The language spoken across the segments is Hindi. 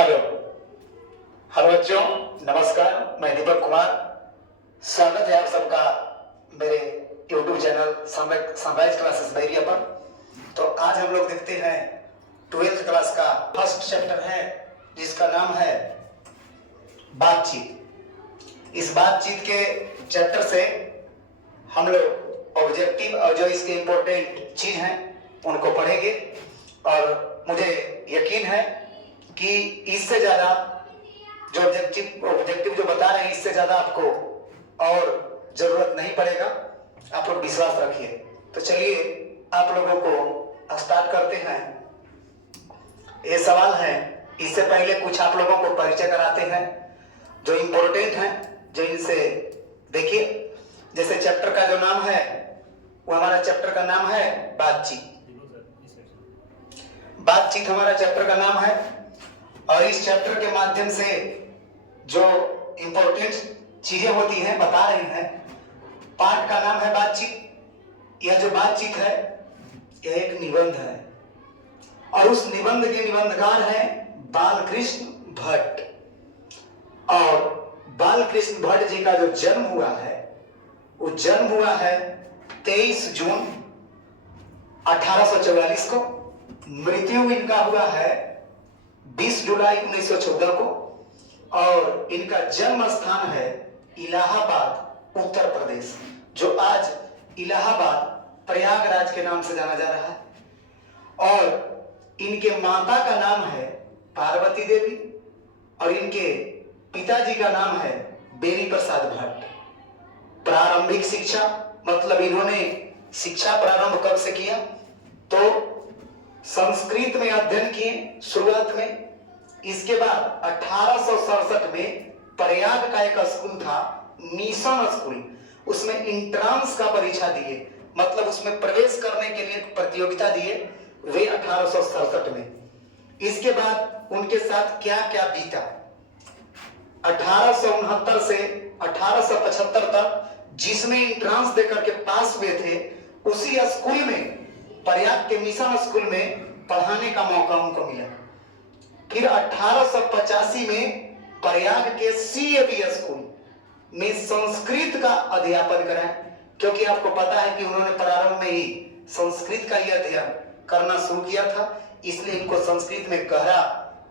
हेलो हेलो बच्चों, नमस्कार। मैं दीपक कुमार। स्वागत है आप सबका मेरे YouTube channel Sunrise Classes Bairia पर। तो आज हम लोग देखते हैं 12th क्लास का फर्स्ट चैप्टर है जिसका नाम है बातचीत। इस बातचीत के चैप्टर से हम लोग ऑब्जेक्टिव और जो इसके इम्पोर्टेंट चीज हैं उनको पढ़ेंगे और मुझे यकीन है कि इससे ज्यादा जो ऑब्जेक्टिव जो बता रहे हैं इससे ज्यादा आपको और जरूरत नहीं पड़ेगा। आप लोग विश्वास रखिए। तो चलिए आप लोगों को स्टार्ट करते हैं। ये सवाल है, इससे पहले कुछ आप लोगों को परिचय कराते हैं जो इम्पोर्टेंट है, जो इनसे देखिए। जैसे चैप्टर का जो नाम है वो हमारा चैप्टर का नाम है बातचीत। बातचीत हमारा चैप्टर का नाम है और इस चैप्टर के माध्यम से जो इंपॉर्टेंट चीजें होती हैं बता रहे हैं। पाठ का नाम है बातचीत। यह जो बातचीत है यह एक निबंध है और उस निबंध के निबंधकार हैं बालकृष्ण भट्ट। और बालकृष्ण भट्ट जी का जो जन्म हुआ है वो जन्म हुआ है 23 जून 1844 को। मृत्यु इनका हुआ है 20 जुलाई 1914 को और इनका जन्म स्थान है इलाहाबाद, उत्तर प्रदेश, जो आज इलाहाबाद प्रयागराज के नाम से जाना जा रहा है। और इनके माता का नाम है पार्वती देवी और इनके पिताजी का नाम है बेनी प्रसाद भट्ट। प्रारंभिक शिक्षा मतलब इन्होंने शिक्षा प्रारंभ कब से किया तो संस्कृत में अध्ययन किए शुरुआत में। इसके बाद 1867 में प्रयाग का एक स्कूल था, मिशन स्कूल, उसमें इंट्रांस का परीक्षा दिए, मतलब उसमें प्रवेश करने के लिए प्रतियोगिता दिए वे 1867 में। इसके बाद उनके साथ क्या क्या बीता। 1869 से 1875 तक जिसमें इंट्रांस देकर के पास हुए थे उसी स्कूल में, प्रयाग के मिशन स्कूल में पढ़ाने का मौका उनको मिला। फिर 1885 में प्रयाग के CAB स्कूल में संस्कृत का अध्यापन कराया, क्योंकि आपको पता है कि उन्होंने प्रारंभ में ही संस्कृत का ही अध्ययन करना शुरू किया था, इसलिए इनको संस्कृत में गहरा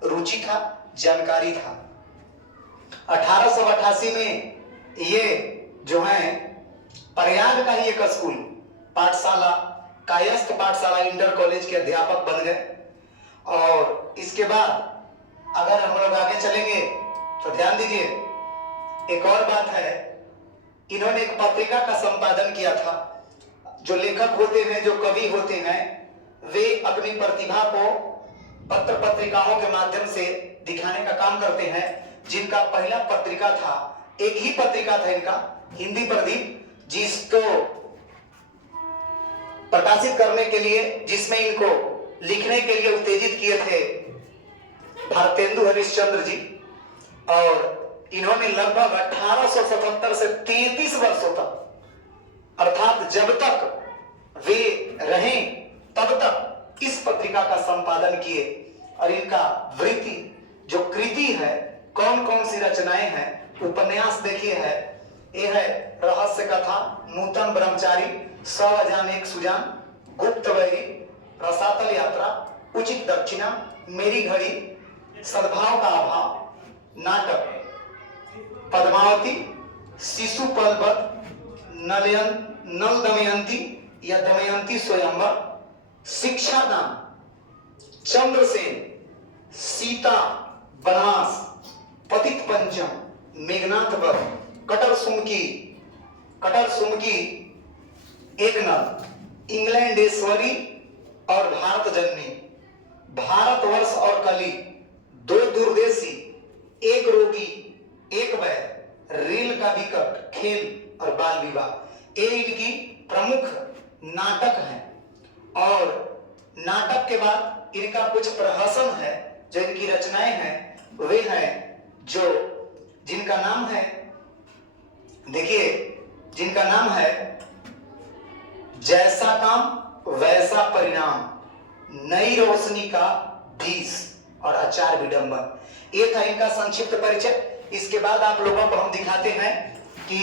रुचि था, जानकारी था। 1888 में ये जो है प्रयाग का ही एक स्कूल, पाठशाला, कायस्थ पाठशाला इंटर कॉलेज के अध्यापक बन गए। और इसके बाद अगर हम लोग आगे चलेंगे तो ध्यान दीजिए, एक और बात है, इन्होंने एक पत्रिका का संपादन किया था। जो लेखक होते हैं, जो कवि होते हैं, वे अपनी प्रतिभा को पत्र पत्रिकाओं के माध्यम से दिखाने का काम करते हैं। जिनका पहला पत्रिका था, एक ही पत्रिका था इनका, हिंदी प्रदीप, जिसको प्रकाशित करने के लिए, जिसमें इनको लिखने के लिए उत्तेजित किए थे भारतेंदु हरिश्चंद्र जी। और इन्होंने लगभग 1877 से 33 वर्षों तक, अर्थात जब तक वे रहे तब तक इस पत्रिका का संपादन किए। और इनका वृत्ति जो कृति है, कौन कौन सी रचनाएं हैं, उपन्यास देखिए है, यह है रहस्य कथा, नूतन ब्रह्मचारी, सौ अजान एक सुजान, गुप्त वैरी, रसातल यात्रा, उचित दक्षिणा, मेरी घड़ी, सद्भाव का अभाव, नाटक, पद्मावती, शिशु पलवत, नल दमयंती या दमयंती स्वयंवर, शिक्षादान, चंद्रसेन, सीता बनास, पतित पंचम, मेघनाथ वध, कटर सुमकी, एक नल, इंग्लैंडेश्वरी और भारत जननी, भारतवर्ष और कली, दो दूरदेशी, एक रोगी, एक वैद, रेल का विकट, खेल और बाल विवाह, ये इनकी प्रमुख नाटक हैं। और नाटक के बाद इनका कुछ प्रहसन है, जो इनकी रचनाएं हैं वे हैं जो जिनका नाम है, देखिए, जिनका नाम है जैसा काम वैसा परिणाम, नई रोशनी का 20, और आचार विडंबन। ये था इनका संक्षिप्त परिचय। इसके बाद आप लोगों को हम दिखाते हैं कि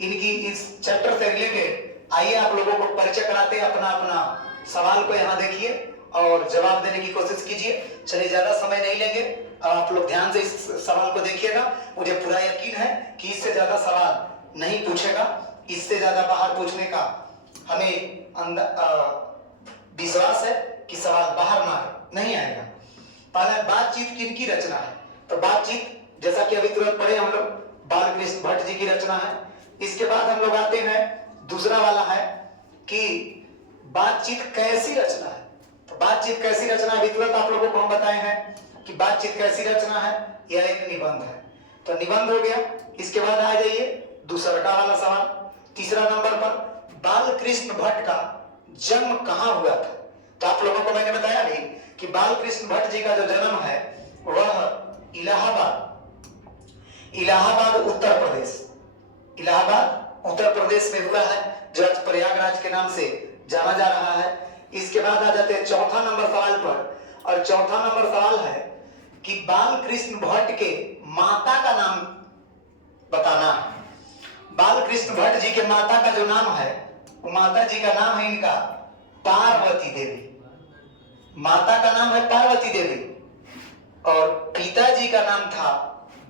इनकी इस चैप्टर से रिलेटेड आइए आप लोगों को परिचय कराते हैं। अपना अपना सवाल को यहाँ देखिए और जवाब देने की कोशिश कीजिए। चलिए, ज्यादा समय नहीं लेंगे, आप लोग ध्यान से इस सवाल को देखिएगा। मुझे पूरा यकीन है कि इससे ज्यादा सवाल नहीं पूछेगा, इससे ज्यादा बाहर पूछने का हमें विश्वास है कि सवाल बाहर नहीं आएगा। पहला, बातचीत किनकी रचना है? तो बातचीत जैसा कि अभी तुरंत पढ़े हम लोग, बालकृष्ण भट्ट जी की रचना है। इसके बाद हम लोग आते हैं, दूसरा वाला है कि बातचीत कैसी रचना है। तो बातचीत कैसी रचना है, अभी तुरंत आप लोगों को हम बताए हैं कि बातचीत कैसी रचना है, यह एक निबंध है। तो निबंध हो गया। इसके बाद आ जाइए दूसरा वाला सवाल, तीसरा नंबर पर, बालकृष्ण भट्ट का जन्म कहाँ हुआ था? तो आप लोगों को मैंने बताया भी कि बालकृष्ण भट्ट जी का जो जन्म है वह इलाहाबाद उत्तर प्रदेश, इलाहाबाद उत्तर प्रदेश में हुआ है, जो आज प्रयागराज के नाम से जाना जा रहा है। इसके बाद आ जाते हैं चौथा नंबर सवाल पर, और चौथा नंबर सवाल है कि बालकृष्ण भट्ट के माता का नाम बताना है। बालकृष्ण भट्ट जी के माता का जो नाम है, वो माता जी का नाम है इनका पार्वती देवी। माता का नाम है पार्वती देवी और पिताजी का नाम था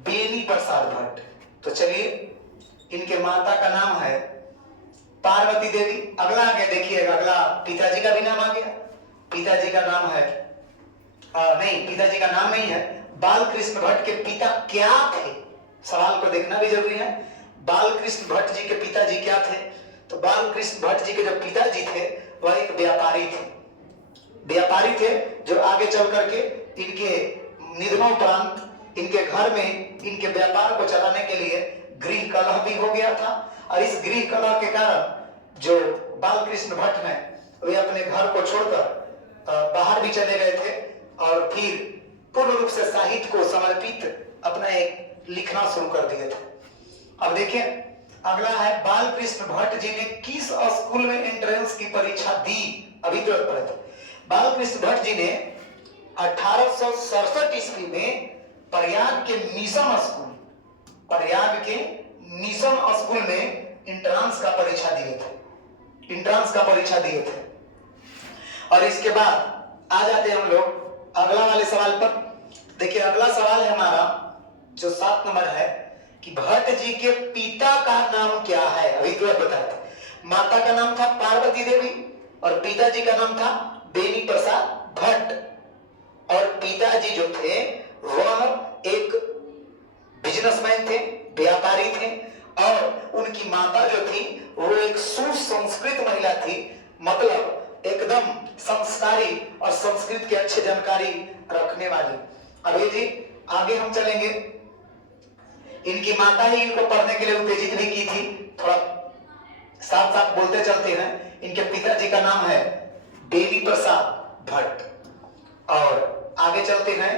बेनी प्रसाद भट्ट। तो चलिए, इनके माता का नाम है पार्वती देवी। अगला आगे देखिएगा, अगला पिताजी का भी नाम आ गया। पिताजी का नाम है नहीं, पिताजी का नाम नहीं है। बालकृष्ण भट्ट के पिता क्या थे? सवाल को देखना भी जरूरी है। बालकृष्ण भट्ट जी के पिताजी क्या थे? तो बालकृष्ण भट्ट जी के जो पिताजी थे वह एक व्यापारी थे। व्यापारी थे जो आगे चल करके इनके निधनोपरांत इनके घर में इनके व्यापार को चलाने के लिए गृह कलह भी हो गया था। और इस गृह कलह के कारण जो बालकृष्ण भट्ट हैं वे अपने घर को छोड़कर बाहर भी चले गए थे और फिर पूर्ण रूप से साहित्य को समर्पित अपना एक लिखना शुरू कर दिए थे। अब देखिए, अगला है, बालकृष्ण भट्ट जी ने किस स्कूल में एंट्रेंस की परीक्षा दी? अभी तो पढ़े थे। बालकृष्ण भट्ट जी ने 1867 ईस्वी में प्रयाग के मिशन स्कूल में एंट्रेंस का परीक्षा दिए थे। और इसके बाद आ जाते हैं हम लोग अगला वाले सवाल पर। देखिए, अगला सवाल है हमारा जो 7 नंबर है कि भट्ट जी के पिता का नाम क्या है? अभी तो बताया था, माता का नाम था पार्वती देवी और पिताजी का नाम था बेनी प्रसाद भट्ट। और पिताजी जो थे वह एक बिजनेसमैन थे, व्यापारी थे, और उनकी माता जो थी वो एक सुसंस्कृत महिला थी, मतलब एकदम संस्कारी और संस्कृत की अच्छी जानकारी रखने वाली। अभी जी आगे हम चलेंगे। इनकी माता ही इनको पढ़ने के लिए उत्तेजित भी की थी। थोड़ा साथ साथ बोलते चलते हैं। इनके पिताजी का नाम है बेनी प्रसाद भट्ट। और आगे चलते हैं।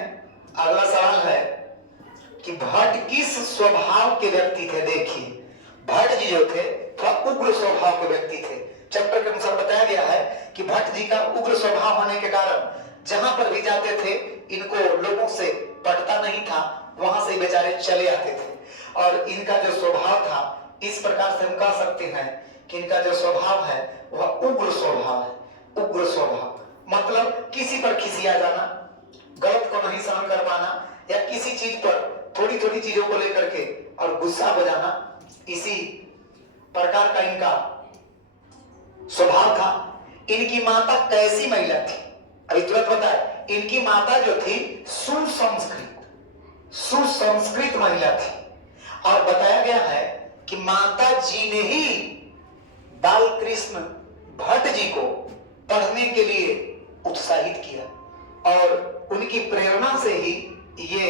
अगला सवाल है कि भट्ट किस स्वभाव के व्यक्ति थे? देखिए, भट्ट जी जो थे थोड़ा उग्र स्वभाव के व्यक्ति थे। चैप्टर के अनुसार बताया गया है कि भट्ट जी का उग्र स्वभाव होने के कारण जहां पर भी जाते थे इनको लोगों से पटता नहीं था, वहां से बेचारे चले आते थे। और इनका जो स्वभाव था, इस प्रकार से हम कह सकते हैं कि इनका जो स्वभाव है वह उग्र स्वभाव है। उग्र स्वभाव मतलब किसी पर खिसिया जाना, गलत को नहीं सहन कर पाना, या किसी चीज पर थोड़ी थोड़ी चीजों को लेकर के और गुस्सा हो जाना, इसी प्रकार का इनका स्वभाव था। इनकी माता कैसी महिला थी? अभी तुरंत बताए, इनकी माता जो थी सुसंस्कृत महिला थी। और बताया गया है कि माता जी ने ही बालकृष्ण भट्ट जी को पढ़ने के लिए उत्साहित किया और उनकी प्रेरणा से ही ये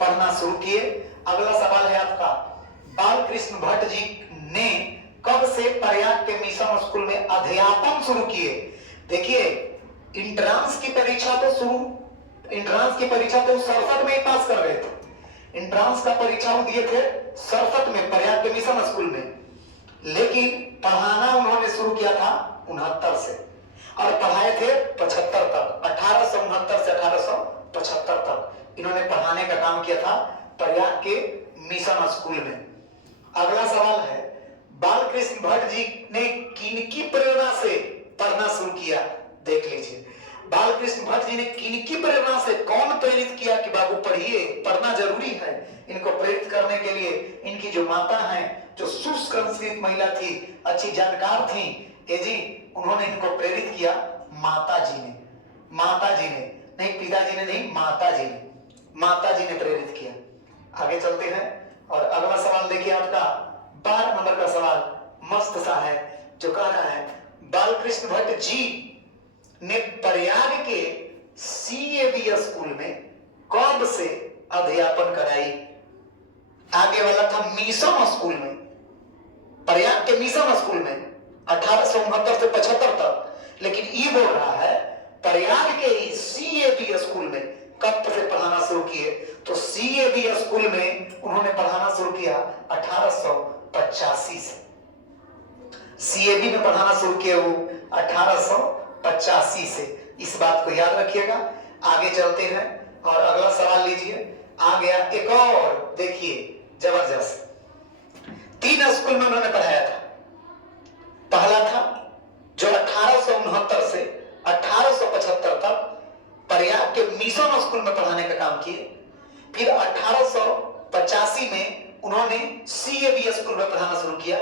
पढ़ना शुरू किए। अगला सवाल है आपका, बालकृष्ण भट्ट जी ने कब से प्रयाग के मिशन स्कूल में अध्यापन शुरू किए? देखिए, इंट्रांस की परीक्षा तो 67 में ही पास कर रहे थे। इंट्रांस का परीक्षा दिए थे 67 में प्रयाग के मिशन स्कूल में, लेकिन पढ़ाना उन्होंने शुरू किया था 69 से और पढ़ाए थे 75 तक, 1869 से 1875 1975 तक इन्होंने पढ़ाने का काम किया था प्रयाग के मिशन स्कूल में। अगला सवाल है, बालकृष्ण भट्ट जी ने किनकी प्रेरणा से पढ़ना शुरू किया? देख लीजिए, बालकृष्ण भट्ट जी ने किनकी प्रेरणा से, कौन प्रेरित किया कि बाबू पढ़िए, पढ़ना जरूरी है? इनको प्रेरित करने के लिए इनकी जो माता हैं, जो सुसंस्कृत महिला थी, अच्छी जानकार थी, ये जी उन्होंने इनको प्रेरित किया। माता जी ने नहीं, पिताजी ने नहीं, माता जी ने प्रेरित किया। आगे चलते हैं और अगला सवाल देखिए, आपका 12 नंबर का सवाल मस्त सा है, जो कह रहा है बालकृष्ण भट्ट जी ने प्रयाग के CAB स्कूल में कब से अध्यापन कराई? आगे वाला था मिशन स्कूल में, प्रयाग के मिशन स्कूल में 1869 से 75 तक, लेकिन ये बोल रहा है प्रयाग के CAB स्कूल में कब से पढ़ाना शुरू किए? तो CAB स्कूल में उन्होंने पढ़ाना शुरू किया 1885 से। CAB में पढ़ाना शुरू किया वो 1885 से, इस बात को याद रखिएगा। आगे चलते हैं और अगला सवाल लीजिए। आ गया एक और, देखिए जबरदस्त। 3 स्कूल में उन्होंने पढ़ाया था। पहला था जो 1869 से 1875 तक प्रयाग के मिशन स्कूल में पढ़ाने का काम किए। फिर 1885 में उन्होंने CAB स्कूल में पढ़ाना शुरू किया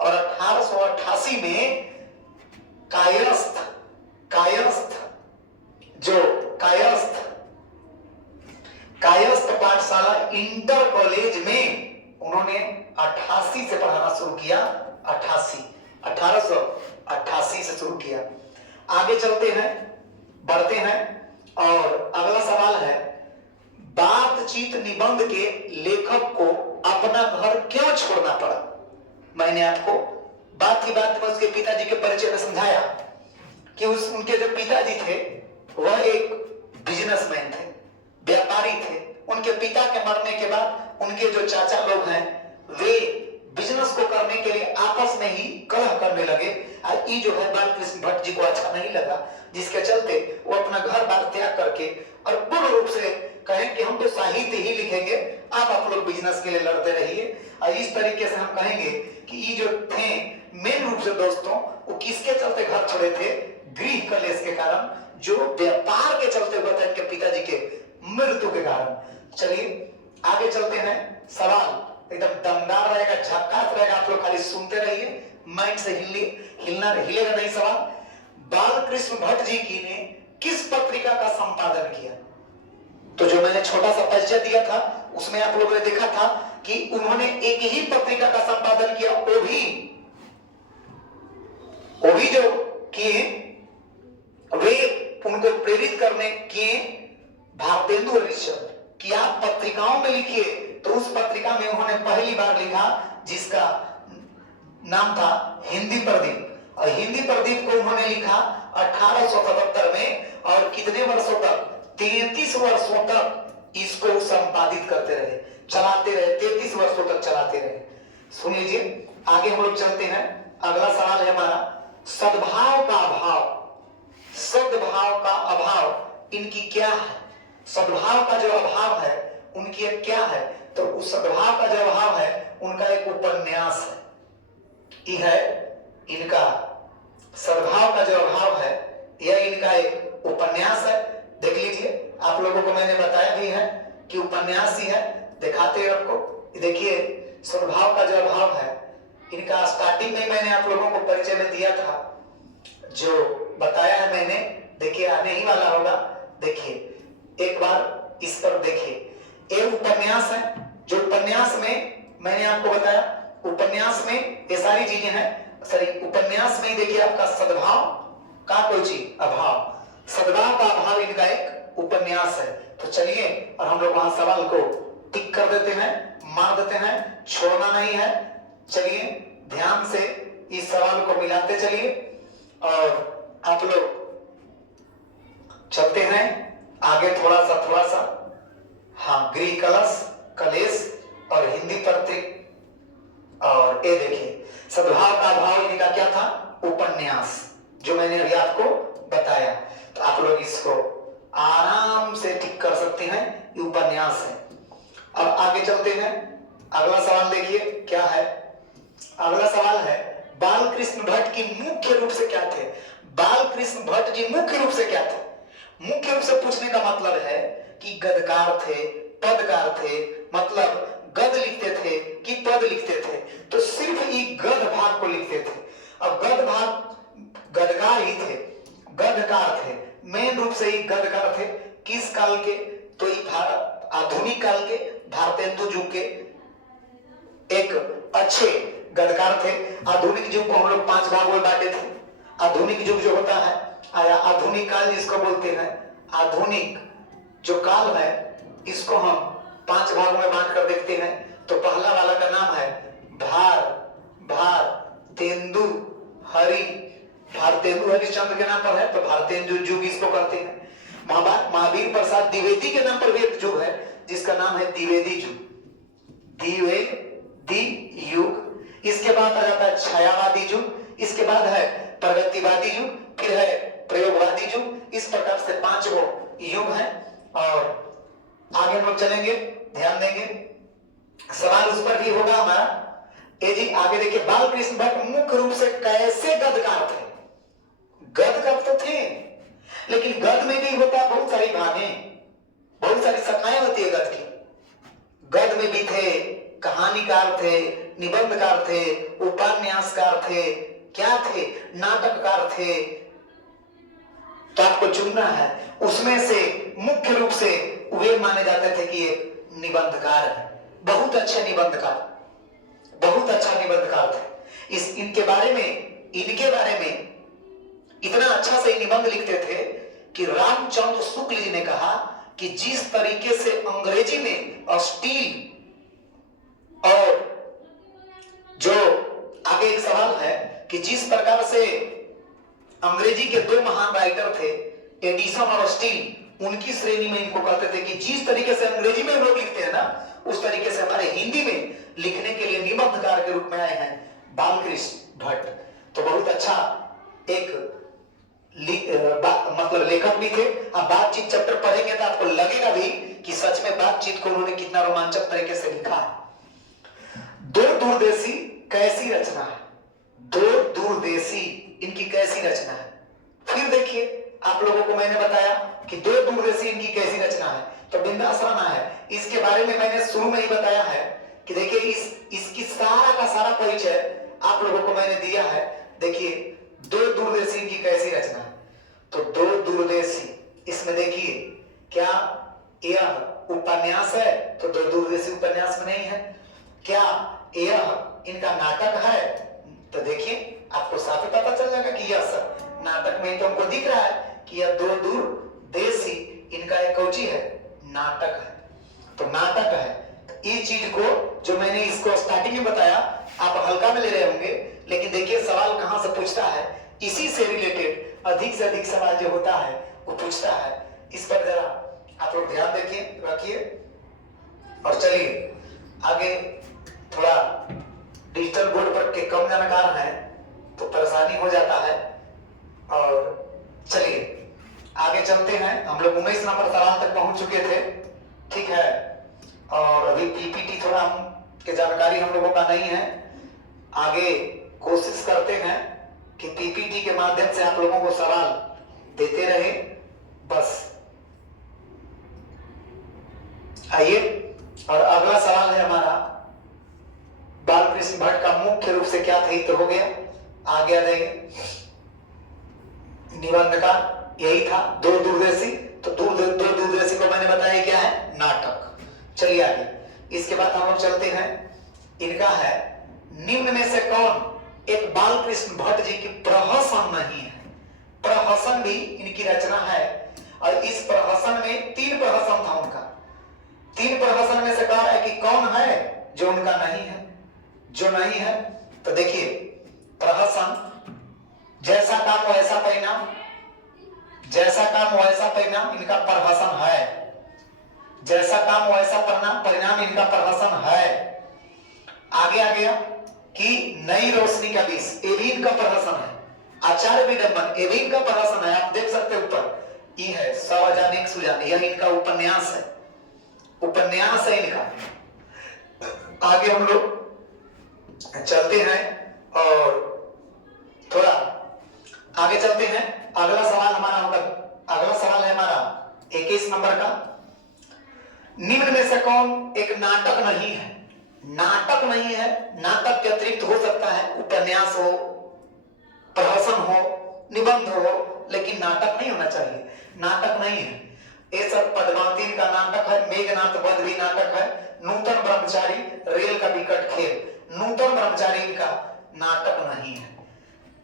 और 1888 में कायस्थ पाठशाला इंटर कॉलेज में उन्होंने 88 से पढ़ाना शुरू किया। 1888 से शुरू किया। आगे चलते हैं, बढ़ते हैं और अगला सवाल है, बातचीत निबंध के लेखक को अपना घर क्यों छोड़ना पड़ा? मैंने आपको बात की बात में उसके पिताजी के परिचय में समझाया कि उनके जो पिताजी थे वह एक बिजनेसमैन थे, व्यापारी थे। उनके पिता के मरने के बाद उनके जो चाचा लोग हैं वे बिजनेस को करने के लिए आपस में ही कलह करने लगे और ये जो है बालकृष्ण भट्ट जी को अच्छा नहीं लगा, जिसके चलते वो अपना घर बार त्याग करके और पूर्ण रूप से कहें कि हम तो साहित्य ही लिखेंगे, आप लोग बिजनेस के लिए लड़ते रहिए। और इस तरीके से हम कहेंगे कि ये जो थे मेन रूप से दोस्तों, वो किसके चलते घर छोड़े थे? गृह कलेश के कारण, जो व्यापार के चलते हुआ था इनके पिताजी के मृत्यु के कारण। चलिए आगे चलते हैं, सवाल एकदम दमदार रहेगा, झक्कास रहेगा, आप लोग खाली सुनते रहिए, माइंड से हिलेगा नहीं सवाल। बालकृष्ण भट्ट जी की ने किस पत्रिका का संपादन किया? तो जो मैंने छोटा सा परिचय दिया था उसमें आप लोगों ने देखा था कि उन्होंने एक ही पत्रिका का संपादन किया, वो भी जो किए वे उनको प्रेरित करने किए भारतेंदु हरिश्चंद्र कि आप पत्रिकाओं में लिखिए। तो उस पत्रिका में उन्होंने पहली बार लिखा जिसका नाम था हिंदी प्रदीप, और हिंदी प्रदीप को उन्होंने लिखा 1877 में और कितने वर्षों तक? 33 वर्षों तक इसको संपादित करते रहे, चलाते रहे, 33 वर्षों तक चलाते रहे। सुन लीजिए, आगे हम लोग चलते हैं। अगला सवाल है हमारा, सद्भाव का अभाव। सद्भाव का अभाव इनकी क्या है? सद्भाव का जो अभाव है उनकी क्या है? तो उस सद्भाव का जो अभाव है उनका एक उपन्यास है। यह है इनका सद्भाव का जो अभाव है, यह इनका एक उपन्यास है। देख लीजिए, आप लोगों को मैंने बताया भी है कि उपन्यास ही है, दिखाते हैं आपको। देखिए सद्भाव का जो अभाव है इनका स्टार्टिंग में मैंने आप लोगों को परिचय में दिया था, जो बताया है मैंने, देखिए आने ही वाला होगा। देखिए एक बार इस पर देखिए, एक उपन्यास है, जो उपन्यास में मैंने आपको बताया, उपन्यास में ये सारी चीजें हैं। सॉरी, उपन्यास में देखिए आपका सद्भाव का कोई चीज अभाव, सद्भाव का अभाव इनका एक उपन्यास है। तो चलिए और हम लोग वहां सवाल को टिक कर देते हैं, मार देते हैं, छोड़ना नहीं है। चलिए ध्यान से इस सवाल को मिलाते चलिए और आप लोग चलते हैं आगे थोड़ा सा। हाँ, गृह कलेश और हिंदी पत्रिका। और ये देखिए सद्भाव का अभाव इनका क्या था? उपन्यास, जो मैंने अभी आपको बताया। तो आप लोग इसको आराम से ठीक कर सकते हैं। ये उपन्यास है। अब आगे चलते हैं, अगला सवाल देखिए क्या है। अगला सवाल है, बालकृष्ण भट्ट की मुख्य रूप से क्या थे? बालकृष्ण भट्ट जी मुख्य रूप से क्या थे? मुख्य रूप से पूछने का मतलब है कि गद्यकार थे, पदकार थे, मतलब गद्य लिखते थे कि पद लिखते थे? तो सिर्फ ये गद्य भाग को लिखते थे। अब गद्य भाग गद्यकार ही थे, गद्यकार थे, मेन रूप से ही गद्यकार थे। किस काल के? तो ये भारत आधुनिक काल के, भारतेंदु युग के एक अच्छे गद्यकार थे। आधुनिक युग को हम लोग 5 भागों में बांटे थे। आधुनिक युग जो होता है, आधुनिक काल जिसको बोलते हैं, आधुनिक जो काल है इसको हम 5 भागों में बांट कर देखते हैं। तो पहला वाला का नाम है भारतेंदु हरि, भारतेंदु हरिश्चंद्र के नाम पर है तो भारतेंदु युग इसको कहते हैं। महावीर प्रसाद द्विवेदी के नाम पर भी एक युग है जिसका नाम है द्विवेदी युग, द्विवेदी युग। इसके बाद आ जाता है छायावादी युग, इसके बाद है प्रगतिवादी युग, फिर है प्रयोगवादी युग। इस प्रकार से 5 युग हैं और आगे हम लोग चलेंगे, ध्यान देंगे, सवाल उस पर भी होगा हमारा। जी आगे देखिए, बालकृष्ण भट्ट मुख्य रूप से कैसे गद्यकार थे? गद्यकार तो थे, लेकिन गद्य में भी होता है बहुत सारी भागें, बहुत सारी शाखाएं होती है गद्य की। गद्य में भी थे, कहानीकार थे, निबंधकार थे, उपन्यासकार थे, क्या थे, नाटककार थे। तो आपको चुनना है, उसमें से मुख्य रूप से वे माने जाते थे कि ये निबंधकार है, बहुत अच्छे निबंधकार, बहुत अच्छा निबंधकार थे। इनके बारे में इतना अच्छा से निबंध लिखते थे कि रामचंद्र शुक्ल जी ने कहा कि जिस तरीके से अंग्रेजी में अश्लील और जो आगे एक सवाल है कि जिस प्रकार से अंग्रेजी के 2 महान राइटर थे, एडिसन और स्टील, उनकी श्रेणी में इनको कहते थे कि जिस तरीके से अंग्रेजी में हम लोग लिखते हैं ना, उस तरीके से हमारे हिंदी में लिखने के लिए निबंधकार के रूप में आए हैं बालकृष्ण भट्ट। तो बहुत अच्छा एक मतलब लेखक भी थे। अब बातचीत चैप्टर पढ़ेंगे तो आपको लगेगा भी कि सच में बातचीत को उन्होंने कितना रोमांचक तरीके से लिखा है। 2 दूरदेशी कैसी रचना है? 2 दूरदेशी इनकी कैसी रचना है? फिर देखिए, आप लोगों को मैंने बताया कि 2 दूरदेशी इनकी कैसी रचना है, तो बिंदास रहना है। इसके बारे में मैंने शुरू में ही बताया है कि देखिए इसकी सारा का सारा परिचय आप लोगों को मैंने दिया है। देखिए 2 दूरदेशी इनकी कैसी रचना है, तो 2 दूरदेशी, इसमें देखिए क्या यह उपन्यास है? तो 2 दूरदेशी उपन्यास में नहीं है। क्या यह इनका नाटक है? तो देखिए आपको साफ पता चल जाएगा कि यह सब नाटक में तो हमको दिख रहा है कि यह 2 दूरदेशी इनका एक कौची है, नाटक है। तो नाटक है, इस चीज को जो मैंने इसको स्टार्टिंग में बताया आप हल्का में ले रहे होंगे, लेकिन देखिए सवाल कहां से पूछता है, इसी से रिलेटेड अधिक से अधिक सवाल जो होता है वो पूछता है। इस पर जरा आप लोग ध्यान रखिए और चलिए आगे। थोड़ा डिजिटल बोर्ड पर के कम जानकार है तो परेशानी हो जाता है। और चलिए आगे चलते हैं, हम लोग 19 नंबर सवाल तक पहुंच चुके थे, ठीक है। और अभी पीपीटी थोड़ा हम के जानकारी हम लोगों का नहीं है। आगे कोशिश करते हैं कि पीपीटी के माध्यम से आप लोगों को सवाल देते रहे। बस आइए, और अगला सवाल है हमारा, बालकृष्ण भट्ट का मुख्य रूप से क्या था, तो हो गया। आगे आ जाएंगे, निबंधकार यही था, 2 दूरदेशी। तो 2 दूरदेशी को मैंने बताया क्या है, नाटक। चलिए आगे, इसके बाद हम लोग चलते हैं, इनका है निम्न में से कौन एक बालकृष्ण भट्ट जी की प्रहसन नहीं है? प्रहसन भी इनकी रचना है और इस प्रहसन में 3 प्रहसन था उनका। 3 प्रहसन में से कहा है कि कौन है जो उनका नहीं है, जो नहीं है। तो देखिए प्रहसन, जैसा काम वैसा परिणाम, जैसा काम वैसा परिणाम इनका प्रहसन है, जैसा काम वैसा परिणाम इनका प्रहसन है। आगे आ गया कि नई रोशनी का बीज, ये भी इनका प्रहसन है। आचार्य विडंबन, ये भी इनका प्रहसन है, आप देख सकते हैं ऊपर ये है सार्वजनिक सुजान, यह इनका उपन्यास है, उपन्यास है इनका। आगे हम लोग चलते हैं और थोड़ा आगे चलते हैं। अगला सवाल हमारा होगा, अगला सवाल है हमारा 21 नंबर का। निम्न में से कौन एक नाटक नहीं है? नाटक नहीं है, नाटक के अतिरिक्त हो सकता है उपन्यास हो, प्रहसन हो, निबंध हो, लेकिन नाटक नहीं होना चाहिए। नाटक नहीं है। ये सब पद्मावती का नाटक है, मेघनाथ वध भी नाटक है, नूतन ब्रह्मचारी, रेल का विकट खेल, नूतन ब्रह्मचारी का नाटक नहीं है,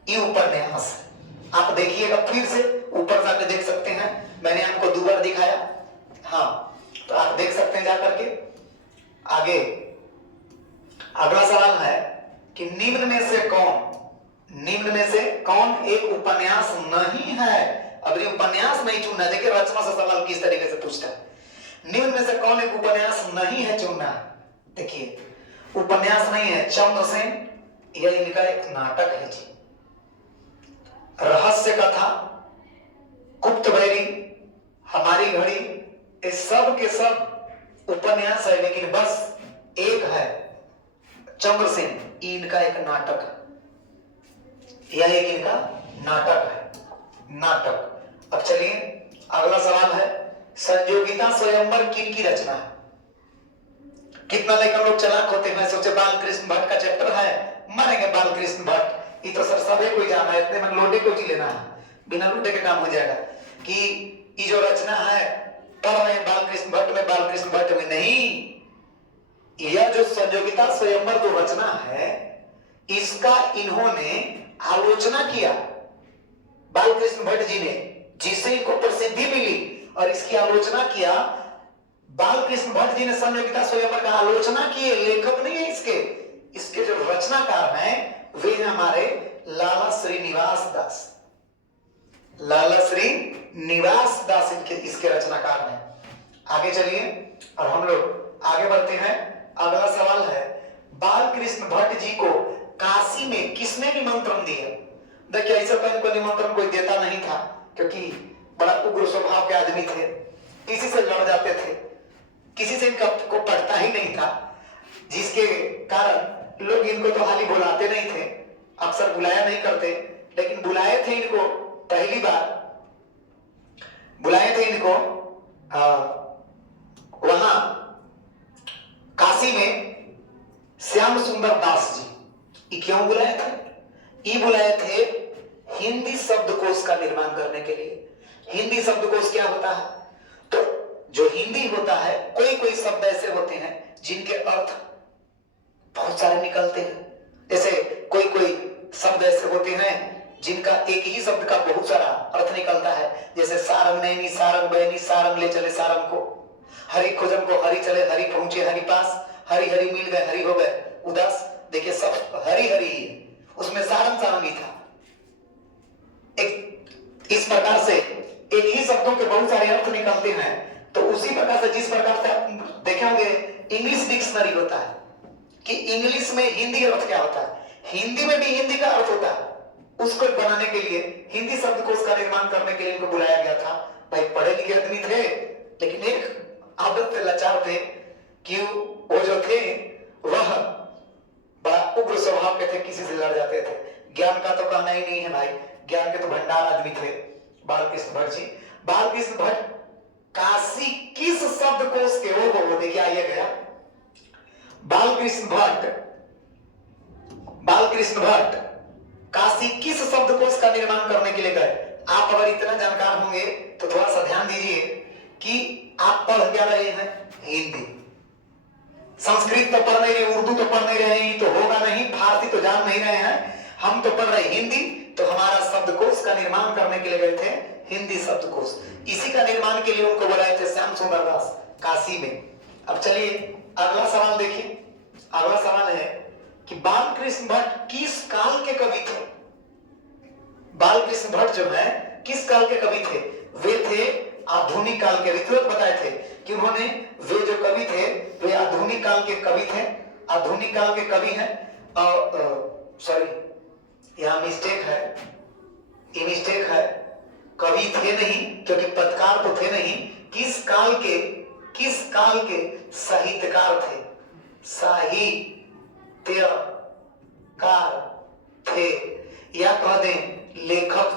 ये उपन्यास है। आप देखिएगा फिर से, ऊपर जाके देख सकते हैं, मैंने आपको दोबारा दिखाया, हाँ तो आप देख सकते हैं जाकर के। आगे अगला सवाल है कि निम्न में से कौन, निम्न में से कौन एक उपन्यास नहीं है? अब ये उपन्यास नहीं चुनना है, देखिए रचना से सवाल किस तरीके से पूछता है। निम्न में से कौन एक उपन्यास नहीं है चुनना है। देखिए उपन्यास नहीं है, चंद्रसेन, यह इनका एक नाटक है जी। रहस्य कथा, गुप्त बैरी, हमारी घड़ी, ये सब के सब उपन्यास है, लेकिन बस एक है चंद्रसेन, इनका एक नाटक है, यह एक इनका नाटक है, नाटक। अब चलिए अगला सवाल है, संयोगिता स्वयंवर किनकी रचना है? कितना लेकर लोग चालाक होते हैं, सोचे बालकृष्ण भट्ट का चैप्टर है, मरेंगे बालकृष्ण भट्ट, ये तो सर सभी को जाना है, इतने में लोटे को जी लेना है, बिना लोटे के काम हो जाएगा कि ये जो रचना है पढ़ रहे हैं बालकृष्ण भट्ट में, बालकृष्ण भट्ट में नहीं। यह जो संयोगिता स्वयंवर जो रचना है, इसका इन्होंने आलोचना किया बालकृष्ण भट्ट जी ने, जिससे इनको प्रसिद्धि मिली, और इसकी आलोचना किया बालकृष्ण भट्ट जी ने। संयोगिता स्वयंवर का आलोचना किए, लेखक नहीं है इसके, इसके जो रचनाकार हैं वे हैं हमारे लाला श्रीनिवास दास, लाला श्रीनिवास दास इनके इसके रचनाकार हैं। आगे चलिए और हम लोग आगे बढ़ते हैं। अगला सवाल है, बालकृष्ण भट्ट जी को काशी में किसने निमंत्रण दिया? देखिए ऐसा तो इनको निमंत्रण कोई देता नहीं था, क्योंकि बड़ा उग्र स्वभाव के आदमी थे, किसी से लड़ जाते थे, किसी से इनका को पड़ता ही नहीं था, जिसके कारण लोग इनको तो हाली बुलाते नहीं थे, अक्सर बुलाया नहीं करते, लेकिन बुलाए थे इनको, पहली बार बुलाए थे इनको वहां काशी में श्याम सुंदर दास जी। ये क्यों बुलाए थे? ये बुलाए थे हिंदी शब्दकोश का निर्माण करने के लिए। हिंदी शब्दकोश क्या होता है? तो जो हिंदी होता है, कोई कोई शब्द ऐसे होते हैं जिनके अर्थ बहुत सारे निकलते हैं। जैसे कोई कोई शब्द ऐसे होते हैं जिनका एक ही शब्द का बहुत सारा अर्थ निकलता है, जैसे सारंग नैनी, सारंग बहनी, सारंग ले चले सारंग को, हरि खोजम को हरि चले, हरि पहुंचे हरि पास, हरि हरि मिल गए, हरि हो गए उदास। देखिए सब हरि हरि ही है, उसमें सारंग सारंग ही था। एक इस प्रकार से एक ही शब्दों के बहुत सारे अर्थ निकलते हैं। तो उसी प्रकार से जिस प्रकार से आप देखे होंगे इंग्लिश डिक्शनरी होता है कि इंग्लिश में हिंदी अर्थ क्या होता है, हिंदी में भी हिंदी का अर्थ होता है, उसको बनाने के लिए हिंदी शब्दकोश का निर्माण करने के लिए इनको बुलाया गया था। भाई पढ़े लिखे आदमी थे, लेकिन एक आदत से लाचार थे कि वो जो थे वह बड़ा उग्र स्वभाव के थे, किसी से लड़ जाते थे। ज्ञान का तो कहना ही नहीं है भाई, ज्ञान के तो भंडार आदमी थे बालकृष्ण भट्ट जी। बालकृष्ण भट्ट काशी किस शब्दकोश के, वो देखिए आइए गया, बालकृष्ण भट्ट काशी किस शब्दकोश का निर्माण करने के लिए गए? आप अगर इतना जानकार होंगे तो थोड़ा सा ध्यान दीजिए कि आप पढ़ क्या रहे हैं? हिंदी। संस्कृत तो पढ़ नहीं रहे, उर्दू तो पढ़ नहीं रहे, तो होगा नहीं, फारसी तो जान नहीं रहे हैं, हम तो पढ़ रहे हिंदी। तो हमारा शब्दकोश का निर्माण करने के लिए गए थे हिंदी शब्दकोश, इसी का निर्माण के लिए उनको बुलाए थे श्याम सुंदर दास काशी में। अब चलिए अगला सवाल देखिए। अगला सवाल है कि बालकृष्ण भट्ट किस काल के कवि थे? बालकृष्ण भट्ट जो है किस काल के कवि थे? वे थे आधुनिक काल के। ऋतुराज बताए थे कि उन्होंने, वे जो कवि थे वे आधुनिक काल के कवि थे, आधुनिक काल के कवि हैं। और सॉरी यहाँ मिस्टेक है, ये मिस्टेक है, कवि थे नहीं, क्योंकि पत्रकार तो थे नहीं। किस काल के साहित्यकार थे, साहित्यकार थे, या कह दें लेखक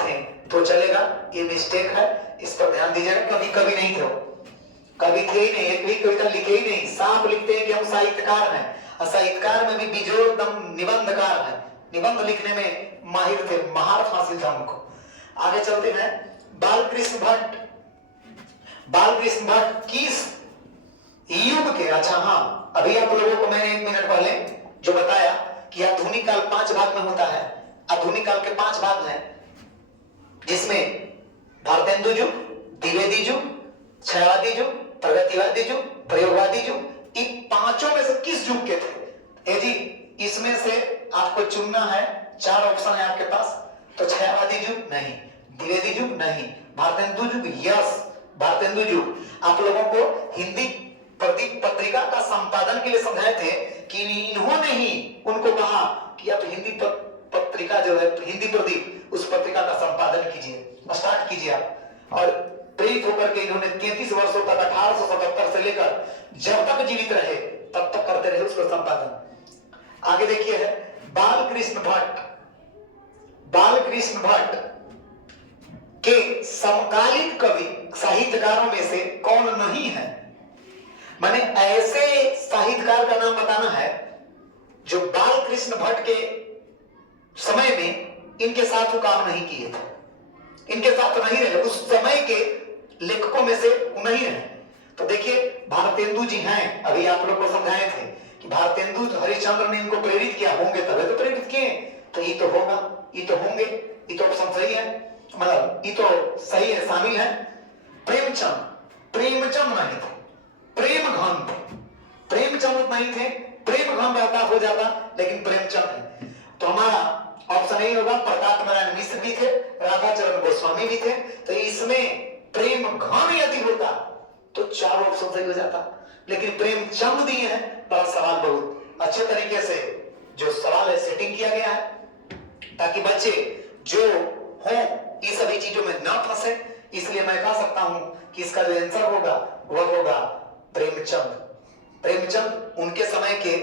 थे तो चलेगा। ये मिस्टेक है, इस पर ध्यान दीजिएगा। कवि नहीं थे, कवि थे ही नहीं, एक भी कविता लिखे ही नहीं। साफ लिखते हैं कि हम साहित्यकार हैं, और साहित्यकार में भी बिजोड़ दम निबंधकार है, निबंध लिखने में माहिर थे, महारत हासिल था उनको। आगे चलते हैं। बालकृष्ण भट्ट किस युग के, अच्छा हाँ, अभी आप लोगों को मैंने 1 मिनट पहले जो बताया कि आधुनिक काल 5 भाग में होता है। आधुनिक काल के 5 भाग हैं, जिसमें भारतेंदु युग, द्विवेदी युग, क्षयवादी युग, प्रगतिवादी युग, प्रयोगवादी युग। इन 5 में से किस युग के थे? जी इसमें से आपको चुनना है, 4 ऑप्शन है आपके पास। तो क्षयवादी युग नहीं, द्विवेदी युग नहीं, भारतेंदु युग यस, भारतेंदु युग। आप लोगों को हिंदी प्रदीप पत्रिका का संपादन के लिए समझाए थे कि इन्होंने ही उनको कहा कि आप हिंदी पत्रिका जो है, हिंदी प्रदीप, उस पत्रिका का संपादन कीजिए, स्टार्ट कीजिए आप। और प्रेरित होकर के इन्होंने 33 वर्षों तक 1877 से लेकर जब तक जीवित रहे तब तक करते रहे उसका संपादन। आगे देखिए है बालकृष्ण भट्ट के समकालीन कवि साहित्यकारों में से कौन नहीं है? माने ऐसे साहित्यकार का नाम बताना है जो बालकृष्ण भट्ट के समय में इनके साथ वो काम नहीं किए थे, इनके साथ नहीं रहे, उस समय के लेखकों में से नहीं रहे। तो देखिए भारतेंदु जी हैं, अभी आप लोग को समझाए थे कि भारतेंदु हरिश्चंद्र ने इनको प्रेरित किया, होंगे तभी तो प्रेरित किए, तो ये तो होगा, ये तो होंगे, ये तो ऑप्शन सही है, मतलब ये तो सही है, शामिल है। प्रेमचंद नहीं थे, प्रेमघन थे, प्रेमचंद नहीं थे, प्रेमघन रहता हो जाता, लेकिन प्रेमचंद है। तो हमारा ऑप्शन यही होगा। प्रताप नारायण मिश्र भी थे, राधाचरण गोस्वामी भी थे, तो इसमें प्रेमघन यदि होता तो 4 ऑप्शन सही हो जाता, लेकिन प्रेमचंद दिए हैं। बड़ा सवाल बहुत अच्छे तरीके से जो सवाल है सेटिंग किया गया है, ताकि बच्चे जो हो इस सभी चीजों में ना फंसे। इसलिए मैं कह सकता हूं कि इसका जो आंसर होगा वह होगा प्रेमचंद उनके समय के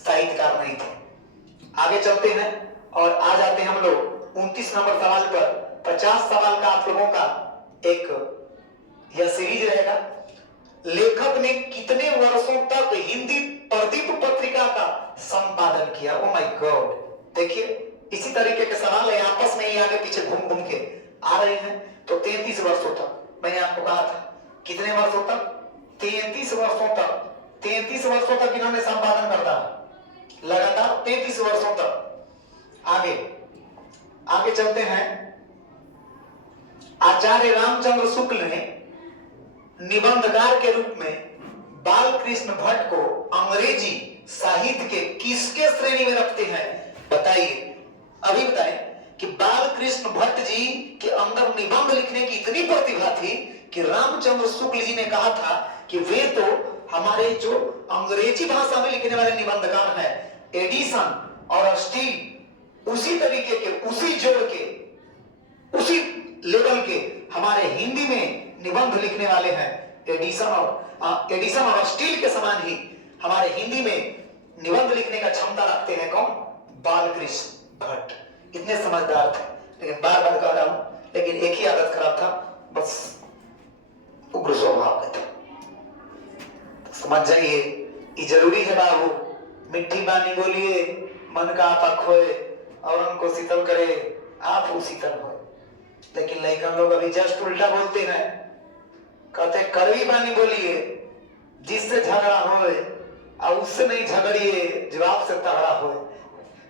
साहित्यकार नहीं थे। आगे चलते हैं और आ जाते हैं हम लोग 29 नंबर सवाल पर। 50 सवाल का आप लोगों का एक यह सीरीज रहेगा। लेखक ने कितने वर्षों तक हिंदी प्रदीप पत्रिका का संपादन किया? ओ माय गॉड, देखिए इसी तरीके के सवाल है, आपस में ही आगे पीछे घूम के आ रहे हैं। तो 33 वर्षों तक मैंने आपको कहा था, कितने वर्षों तक? 33 वर्षों तक, 33 वर्षों तक इन्होंने संपादन करता लगातार 33 वर्षों तक। आगे चलते हैं। आचार्य रामचंद्र शुक्ल ने निबंधकार के रूप में बालकृष्ण भट्ट को अंग्रेजी साहित्य के किसके श्रेणी में रखते हैं? बताइए, अभी बताएं कि बालकृष्ण भट्ट जी के अंदर निबंध लिखने की इतनी प्रतिभा थी कि रामचंद्र शुक्ल जी ने कहा था कि वे तो हमारे जो अंग्रेजी भाषा में लिखने वाले निबंधकार हैं, एडिसन और स्टील, उसी तरीके के, उसी जोड़ के, उसी लेवल के हमारे हिंदी में निबंध लिखने वाले हैं। एडिसन और स्टील के समान ही हमारे हिंदी में निबंध लिखने का क्षमता रखते हैं। कौन? बालकृष्ण भट्ट। इतने समझदार थे, लेकिन बार बार कह रहा हूं, लेकिन एक ही आदत खराब था, बस उग्र स्वभाव का था। समझ जाइए, ये जरूरी है बाबू। मिट्टी बानी बोलिए, मन का आपा खोए और उनको शीतल करे, आप वो शीतल हो। लेकिन लड़का लोग अभी जस्ट उल्टा बोलते हैं, कहते कड़वी बानी बोलिए, जिससे झगड़ा होए और उससे नहीं झगड़िए, जवाब से तगड़ा होए।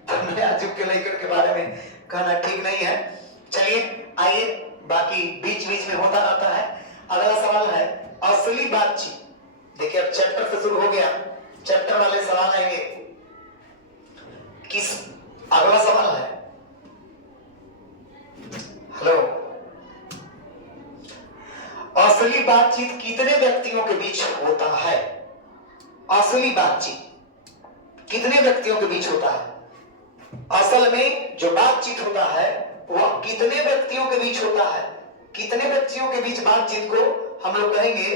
तो नया युग के लड़के के बारे में कहना ठीक नहीं है। चलिए आइए, बाकी बीच बीच में होता रहता है। अगला सवाल है असली बातचीत। देखिए अब चैप्टर से शुरू हो गया, चैप्टर वाले सवाल आएंगे। किस अगला सवाल है, हेलो, असली बातचीत कितने व्यक्तियों के बीच होता है? असली बातचीत कितने व्यक्तियों के बीच होता है? असल में जो बातचीत होता है वह कितने व्यक्तियों के बीच होता है, कितने व्यक्तियों के बीच बातचीत को हम लोग कहेंगे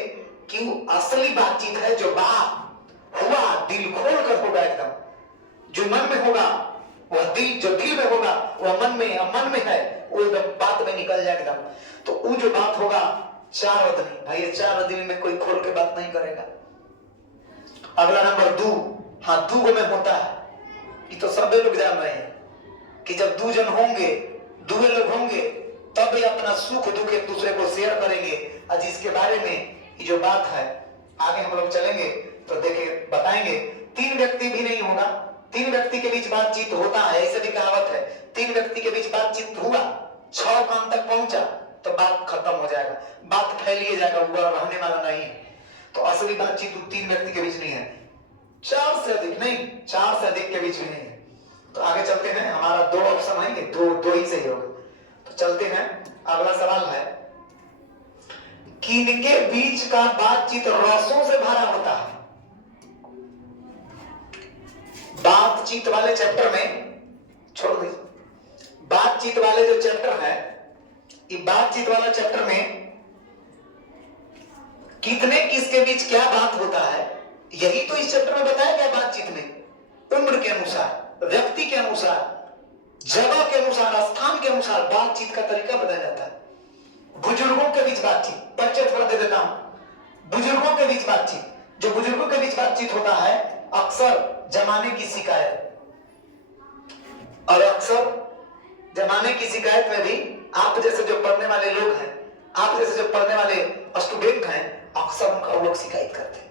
कि वो असली बातचीत है, जो बात हुआ दिल खोल कर होगा, एकदम जो मन में होगा वह दिल, जो दिल में होगा वह मन में है, वो एकदम बात में निकल जाए एकदम। तो वो जो बात होगा चार आदमी, भाई 4 आदमी में कोई खोल के बात नहीं करेगा। अगला नंबर 2, हाँ 2 में होता है कि तो सभी लोग जान रहे हैं कि जब 2 जन होंगे, 2 लोग होंगे, तब वे अपना सुख दुख एक दूसरे को शेयर करेंगे। और जिसके बारे में ये जो बात है आगे हम लोग चलेंगे तो देखिए बताएंगे। 3 व्यक्ति भी नहीं होगा, 3 व्यक्ति के बीच बातचीत होता है, ऐसे भी कहावत है। 3 व्यक्ति के बीच बातचीत हुआ, 6 कान तक पहुंचा तो बात खत्म हो जाएगा, बात फैलिए जाएगा, वो रहने वाला नहीं है। तो असली बातचीत 3 व्यक्ति के बीच नहीं है, 4 से अधिक नहीं, 4 से अधिक के बीच भी नहीं है। तो आगे चलते हैं, हमारा 2 ऑप्शन है, 2 ही सही होगा। तो चलते हैं, अगला सवाल है, किनके बीच का बातचीत रसों से भरा होता है? बातचीत वाले चैप्टर में छोड़ दीजिए, बातचीत वाले जो चैप्टर है, ये बातचीत वाला चैप्टर में कितने किसके बीच क्या बात होता है, यही तो इस चैप्टर में बताया गया। बातचीत में उम्र के अनुसार, व्यक्ति के अनुसार, जगह के अनुसार, स्थान के अनुसार बातचीत का तरीका बदल जाता है। बुजुर्गों के बीच बातचीत, परिचय थोड़ा दे देता हूं। बुजुर्गों के बीच बातचीत, जो बुजुर्गों के बीच बातचीत होता है, अक्सर जमाने की शिकायत, और अक्सर जमाने की शिकायत में भी आप जैसे जो पढ़ने वाले लोग हैं, आप जैसे जो पढ़ने वाले स्टूडेंट हैं, अक्सर उनका लोग शिकायत करते हैं।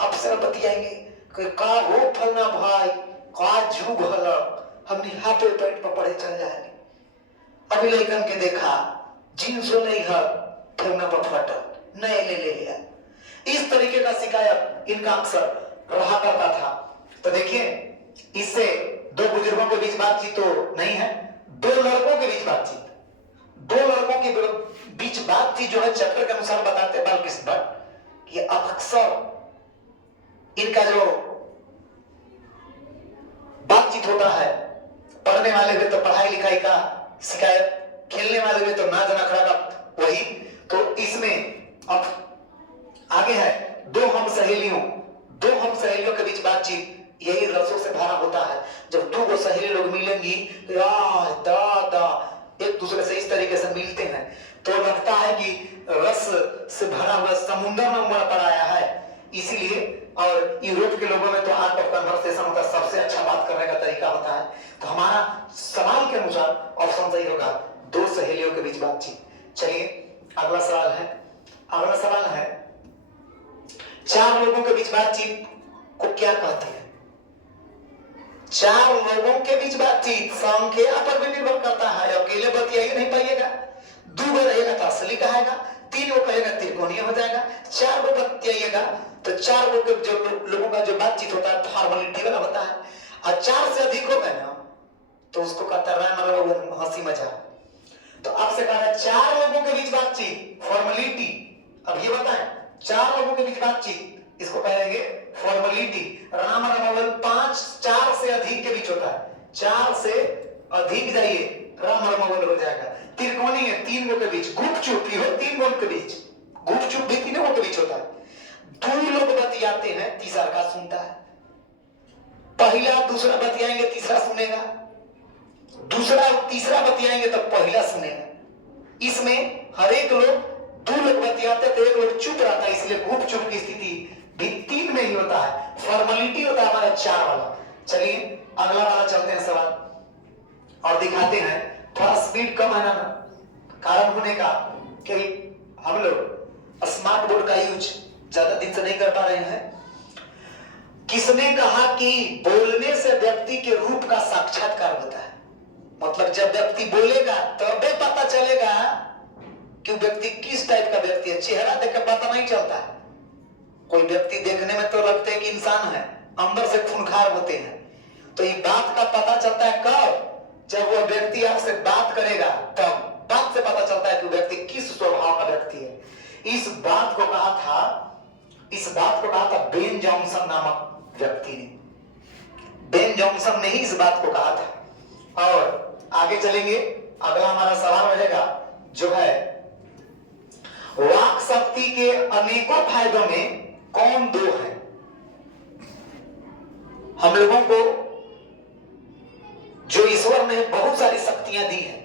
आपसे बतियाएंगे कि का हो फलना भाई, का झूठ हल, हमने हाथे पेट पर पड़े चल जाएंगे। अभी लेकर के देखा जींसो नहीं है, फलना पर फटल नए ले लिया। इस तरीके का शिकायत इनका अक्सर रहा करता था। तो देखिए, इससे 2 बुजुर्गों के बीच बातचीत तो नहीं है, 2 लड़कों के बीच बातचीत, 2 लड़कों के बीच बातचीत जो है चैप्टर के अनुसार बताते हैं बालकृष्ण भट्ट कि अक्सर इनका जो बातचीत होता है, पढ़ने वाले हुए तो पढ़ाई लिखाई का शिकायत, खेलने वाले हुए तो नाच नखरा का वही। तो इसमें अब आगे है 2 हम सहेलियों के बीच बातचीत, यही रसों से भरा होता है। जब 2 सहेली लोग मिलेंगी तो दादा एक दूसरे से इस तरीके से मिलते हैं तो लगता है कि रस से भरा हुआ समुद्र में उमड़ पर आया है। इसीलिए और यूरोप के लोगों में तो आर्ट ऑफ कन्वर्सेशन होता है, सबसे अच्छा बात करने का तरीका होता है। तो हमारा सवाल के अनुसार ऑप्शन सही होगा, 2 सहेलियों के बीच बातचीत। चलिए अगला सवाल है 4 लोगों के बीच बातचीत को क्या कहते हैं? 4 लोगों के बीच बातचीत संख्या पर भी निर्भर करता है। अकेले बतियाई नहीं पाइएगा, 2 रहेगा तो असली कहेगा, 3 को कहेगा त्रिकोणीय हो जाएगा, 4 को बतियाइएगा तो 4 लोगों का जो बातचीत होता है फॉर्मेलिटी वाला होता है। और 4 से अधिक हो गए ना तो उसको कहता है हंसी मजाक। तो आपसे कहा है 4 लोगों के बीच बातचीत फॉर्मेलिटी। अब ये बताएं, 4 लोगों के बीच बातचीत इसको कहेंगे फॉर्मेलिटी। राम रमवल 4 से अधिक के बीच होता है, 4 से अधिक जाइए राम रमवल हो जाएगा। त्रिकोणी है 3 लोगों के बीच, गुपचुप हो 3 लोगों के बीच, गुपचुप भी 3 लोगों के बीच होता है। 2 लोग बतियाते हैं, तीसरा का सुनता है। पहला दूसरा बतियाएंगे, तीसरा सुनेगा, दूसरा तीसरा बतियाएंगे तो पहला सुनेगा। इसमें हर एक लोग 2 लोग बतियाते तो 1 लोग चुप रहता है, इसलिए गुपचुप की स्थिति भी 3 में ही होता है। फॉर्मेलिटी होता है हमारा 4 वाला। चलिए अगला वाला चलते हैं सवाल और दिखाते हैं। थोड़ा स्पीड कम है ना, कारण होने का कि हम लोग स्मार्ट बोर्ड का यूज ज्यादा दिन से नहीं कर पा रहे हैं। किसने कहा कि बोलने से व्यक्ति के रूप का साक्षात्कार होता है? मतलब जब व्यक्ति बोलेगा तबे पता चलेगा कि व्यक्ति किस टाइप का व्यक्ति है। चेहरा देख के पता नहीं चलता है। कोई व्यक्ति देखने में तो लगता है कि इंसान है, अंदर से खूंखार होते हैं। तो ये बात का पता चलता है कब? जब वह व्यक्ति आपसे बात करेगा, तब बात से पता चलता है कि व्यक्ति किस स्वभाव का व्यक्ति है। इस बात को कहा था बेन जॉनसन नामक व्यक्ति ने। बेन जॉनसन ने ही इस बात को कहा था। और आगे चलेंगे अगला हमारा सवाल रहेगा जो है वाक शक्ति के अनेकों फायदों में कौन दो है। हम लोगों को जो ईश्वर ने बहुत सारी शक्तियां दी है,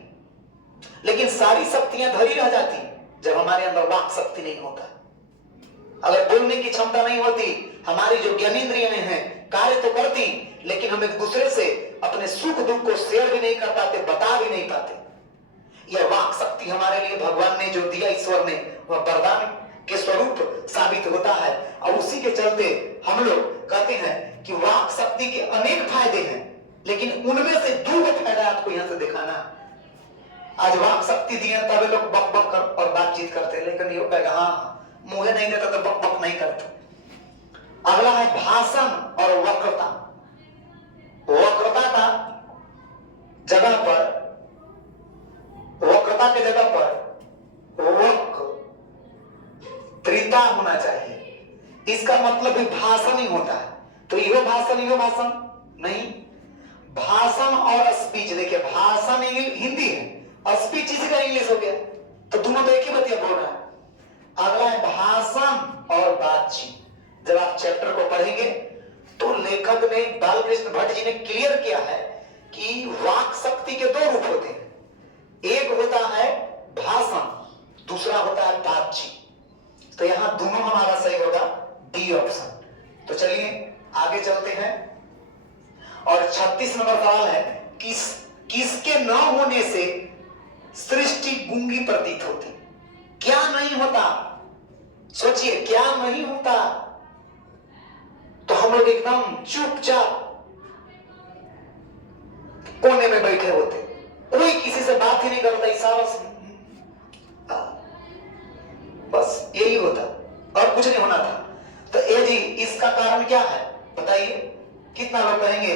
लेकिन सारी शक्तियां धरी रह जाती जब हमारे अंदर वाक शक्ति नहीं होता। अगर बोलने की क्षमता नहीं होती, हमारी जो ज्ञानेंद्रियां हैं कार्य तो करती, लेकिन हम एक दूसरे से अपने सुख दुख को शेयर भी नहीं कर पाते, बता भी नहीं पाते। यह वाक शक्ति हमारे लिए भगवान ने जो दिया, ईश्वर ने, वह वरदान के स्वरूप साबित होता है। और उसी के चलते हम लोग कहते हैं कि वाक शक्ति के अनेक फायदे हैं, लेकिन उनमें से दो फायदा आपको यहां से दिखाना। आज वाक शक्ति दी है तब लोग बक बक कर और बातचीत करते हैं, लेकिन ये कहेगा हाँ मुझे नहीं देता तो बक बक नहीं करते। अगला है भाषण और वक्रता। वक्रता का जगह पर, वक्रता के जगह पर वक्तृता होना चाहिए। इसका मतलब भी भाषण ही होता है। तो यो भाषण नहीं, भाषण और स्पीच। देखिए भाषण हिंदी है और स्पीच इसी का इंग्लिश हो गया, तो दोनों तो एक ही बतिया बोल रहा है। अगला है भाषण और बातचीत। जब आप चैप्टर को पढ़ेंगे तो लेखक ने, बालकृष्ण भट्ट जी ने क्लियर किया है कि वाक शक्ति के दो रूप होते हैं। एक होता है भाषण, दूसरा होता है बातचीत। तो यहां दोनों हमारा सही होगा, डी ऑप्शन। तो चलिए आगे चलते हैं और 36 नंबर सवाल है, किसके न होने से सृष्टि गूंगी प्रतीत होती। क्या नहीं होता, सोचिए क्या नहीं होता। तो हम लोग एकदम चुपचाप कोने में बैठे होते, कोई किसी से बात ही नहीं करता, इशारा से बस यही होता और कुछ नहीं होना था। तो ये जी इसका कारण क्या है बताइए। कितना लोग कहेंगे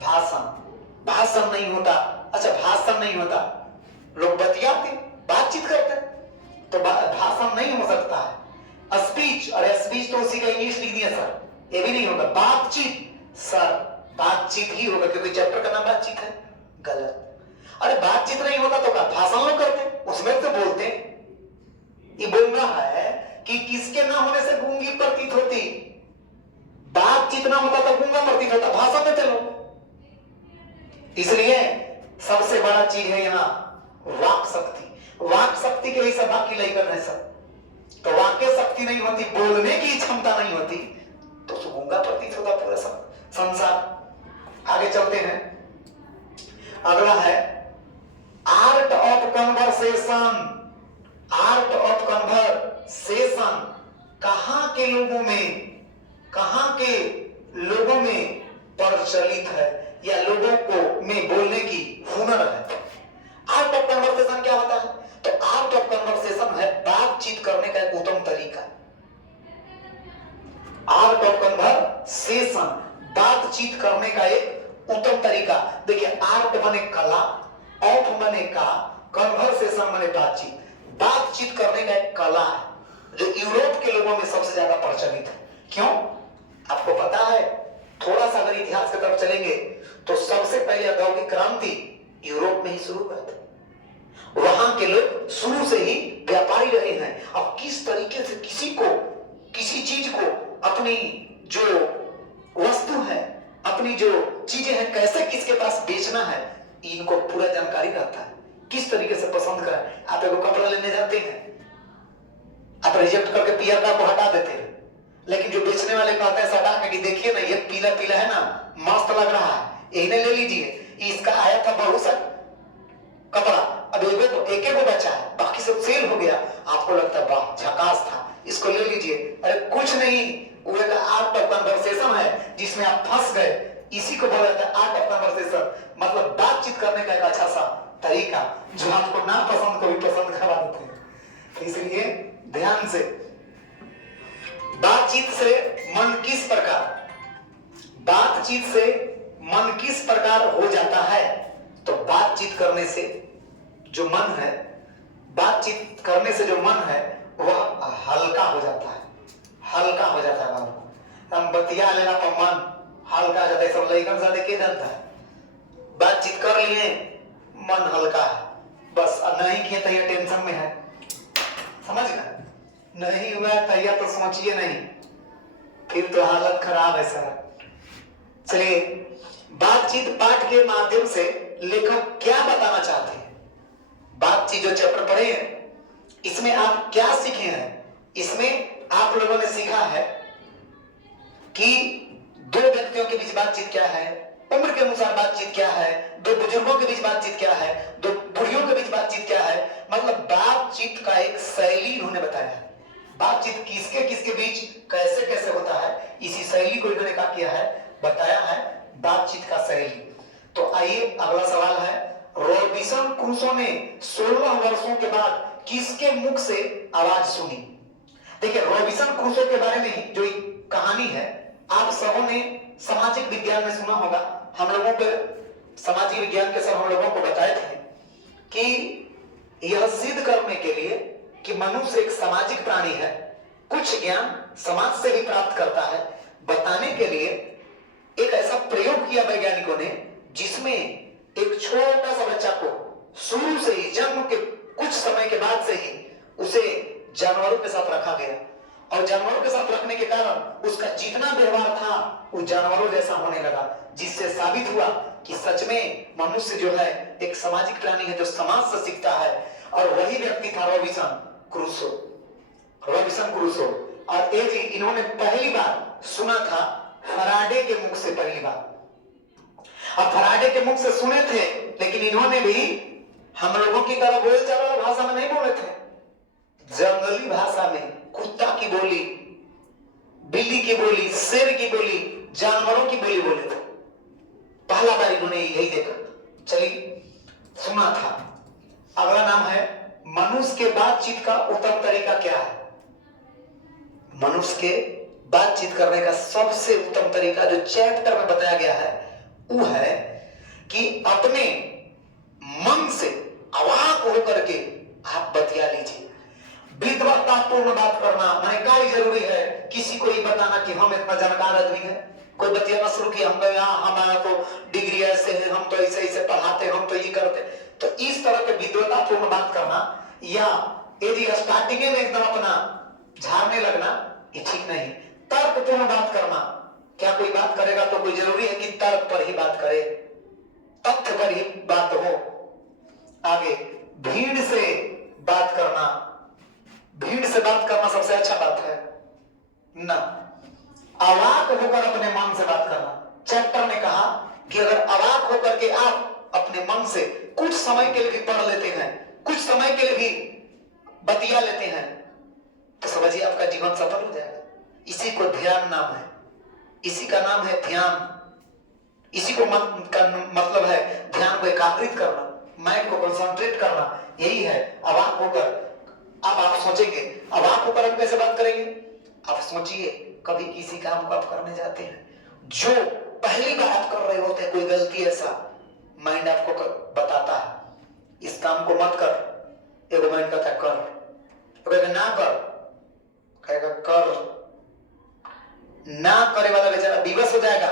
भाषण नहीं होता। अच्छा भाषण नहीं होता, लोग बतियाते बातचीत करते, तो भाषण नहीं हो सकता है। स्पीच, और स्पीच तो उसी का इंग्लिश लिख दिया सर, ये भी नहीं होगा। बातचीत सर, बातचीत ही होगा क्योंकि चैप्टर का नाम बातचीत है। गलत। अरे बातचीत नहीं होता तो क्या भाषण लोग करते, उसमें तो बोलते। ये बोल रहा है कि किसके ना होने से गूंगी प्रतीत होती। बातचीत ना होता तो गूंगा प्रतीत होता, भाषण में चलो। इसलिए सबसे बड़ा चीज है यहाँ वाक शक्ति। वाक शक्ति के लिए सब बाकी नहीं करना है सब। तो वाक्य शक्ति नहीं होती, बोलने की क्षमता नहीं होती, तो गूंगा प्रतीत होता पूरा संसार। आगे चलते हैं, अगला है art of conversation. Art of conversation कहां के लोगों में प्रचलित है या लोगों को में बोलने की हुनर है। आर्ट ऑफ कन्वर्सेशन क्या होता है? तो आर्ट ऑफ कन्वर्सेशन है बातचीत करने का एक उत्तम तरीका। आर्ट ऑफ कन्वर्सेशन बातचीत करने का एक उत्तम तरीका। देखिए आर्ट माने कला, ऑफ माने का, कन्वर्सेशन माने बातचीत। बातचीत करने का एक कला है जो यूरोप के लोगों में सबसे ज्यादा प्रचलित है। क्यों आपको पता है? थोड़ा सा अगर इतिहास की तरफ चलेंगे तो सबसे पहले औद्योगिक क्रांति यूरोप में ही शुरू हुआ था। वहां के लोग शुरू से ही व्यापारी रहे हैं। अब किस तरीके से किसी चीज को, अपनी जो वस्तु है, अपनी जो चीजें हैं, कैसे किसके पास बेचना है, इनको पूरा जानकारी रहता है। किस तरीके से पसंद करें। आप एगो कपड़ा लेने जाते हैं, आप रिजेक्ट करके पीयर का को हटा देते हैं, लेकिन जो बेचने वाले कहते हैं सटा के कि देखिए ना ये पीला पीला है ना, मस्त लग रहा है, यही ले लीजिए। इसका आया था बहुत सा कपड़ा, अब एक बचा है, बाकी सब सेल हो गया। आपको लगता है वाह झकास था, इसको ले लीजिए। अरे कुछ नहीं, वो एक आर्ट ऑफ कन्वर्सेशन है जिसमें आप फंस गए। इसी को बोला जाता है आर्ट ऑफ कन्वर्सेशन, मतलब बातचीत करने का एक अच्छा सा तरीका जो आपको ना पसंद को भी पसंद करा देते हैं। इसलिए ध्यान से, बातचीत से मन किस प्रकार हो जाता है। तो बातचीत करने से जो मन है, बातचीत करने से जो मन है वह हल्का हो जाता है। हल्का हो जाता है मन। हम बतिया लेना पर मन हल्का हो जाता है। सब लड़कन साथ के जानता है, बातचीत कर लिए मन हल्का है, बस नहीं किए तो ये टेंशन में है, समझ गए? नहीं हुआ तैयार तो सोचिए नहीं, फिर तो हालत खराब है सर। चलिए, बातचीत पाठ के माध्यम से लेखक क्या बताना चाहते हैं? बातचीत जो चैप्टर पढ़े हैं इसमें आप क्या सीखे हैं? इसमें आप लोगों ने सीखा है कि दो व्यक्तियों के बीच बातचीत क्या है, उम्र के अनुसार बातचीत क्या है, दो बुजुर्गों के बीच बातचीत क्या है, दो बुढ़ियों के बीच बातचीत क्या है, मतलब बातचीत का एक शैली इन्होंने बताया है। बातचीत किसके किसके बीच कैसे कैसे होता है, इसी शैली को इन्होंने क्या किया है, बताया है, बातचीत का शैली। तो आइए अगला सवाल है, रॉबिन्सन क्रूसो ने 16 वर्षों के बाद किसके मुख से आवाज सुनी? देखिए, रॉबिन्सन क्रूसो के बारे में जो एक कहानी है, आप सबों ने सामाजिक विज्ञान में सुना होगा। हम लोगों के सामाजिक विज्ञान के सर हम लोगों को बताए थे कि यह सिद्ध करने के लिए कि मनुष्य एक सामाजिक प्राणी है, कुछ ज्ञान समाज से भी प्राप्त करता है, बताने के लिए एक ऐसा प्रयोग किया वैज्ञानिकों ने जिसमें एक छोटा सा बच्चा को शुरू से ही, जन्म के कुछ समय के बाद से ही उसे जानवरों के साथ रखा गया, और जानवरों के साथ रखने के कारण उसका जितना व्यवहार था वो जानवरों जैसा होने लगा, जिससे साबित हुआ कि सच में मनुष्य जो है एक सामाजिक प्राणी है जो समाज से सीखता है। और वही व्यक्ति था रॉबिन्सन क्रूसो। रॉबिन्सन क्रूसो, और ये भी इन्होंने पहली बार सुना था फराडे के मुख से, पहली बार। अब फराडे के मुख से सुने थे, लेकिन इन्होंने भी हम लोगों की तरह बोलचाल वाला भाषा में नहीं बोले थे, जंगली भाषा में, कुत्ता की बोली, बिल्ली की बोली, शेर की बोली, जानवरों की बोली बोले थे। पहला बार इन्होंने यही देखा। चलिए, सुना था। अगला नाम है, मनुष्य के बातचीत का उत्तम तरीका क्या है? मनुष्य के बातचीत करने का सबसे उत्तम तरीका जो चैप्टर में बताया गया है वो है कि अपने मन से अवाक होकर के आप बतिया लीजिए। विद्वत्तापूर्ण बात करना माने क्या जरूरी है? किसी को ये बताना कि हम इतना जानकार आदमी है, कोई बतियाना शुरू किया, हम यहाँ हमारा तो डिग्री ऐसे है, हम तो ऐसे ऐसे पढ़ाते, हम तो ये करते, तो इस तरह के विद्वत्तापूर्ण बात करना या यदि स्टार्टिंग में एकदम अपना झाड़ने लगना, ये ठीक नहीं। तर्कपूर्ण बात करना, क्या कोई बात करेगा तो कोई जरूरी है कि तर्क पर ही बात करे, तथ्य पर ही बात हो। आगे, भीड़ से बात करना, भीड़ से बात करना सबसे अच्छा बात है ना, अवाक होकर अपने मन से बात करना। चैप्टर ने कहा कि अगर अवाक होकर के आप अपने मन से कुछ समय के लिए भी पढ़ लेते हैं, कुछ समय के लिए भी बतिया लेते हैं, तो समझिए आपका जीवन सफल हो जाएगा। इसी को ध्यान नाम है, इसी का नाम है ध्यान। इसी को का मतलब है ध्यान को एकाग्रित करना, माइंड को कंसंट्रेट करना, यही है अवाक होकर। अब आप सोचेंगे अवाक होकर हम कैसे बात करेंगे? आप सोचिए, कभी किसी काम को आप करने जाते हैं, जो पहली बार आप कर रहे होते हैं, कोई गलती ऐसा, माइंड आपको बताता है इस काम को मत कर, एगो माइंड कहता है कर, कहेगा ना कर, कहेगा कर, ना करे वाला बेचारा विवश हो जाएगा,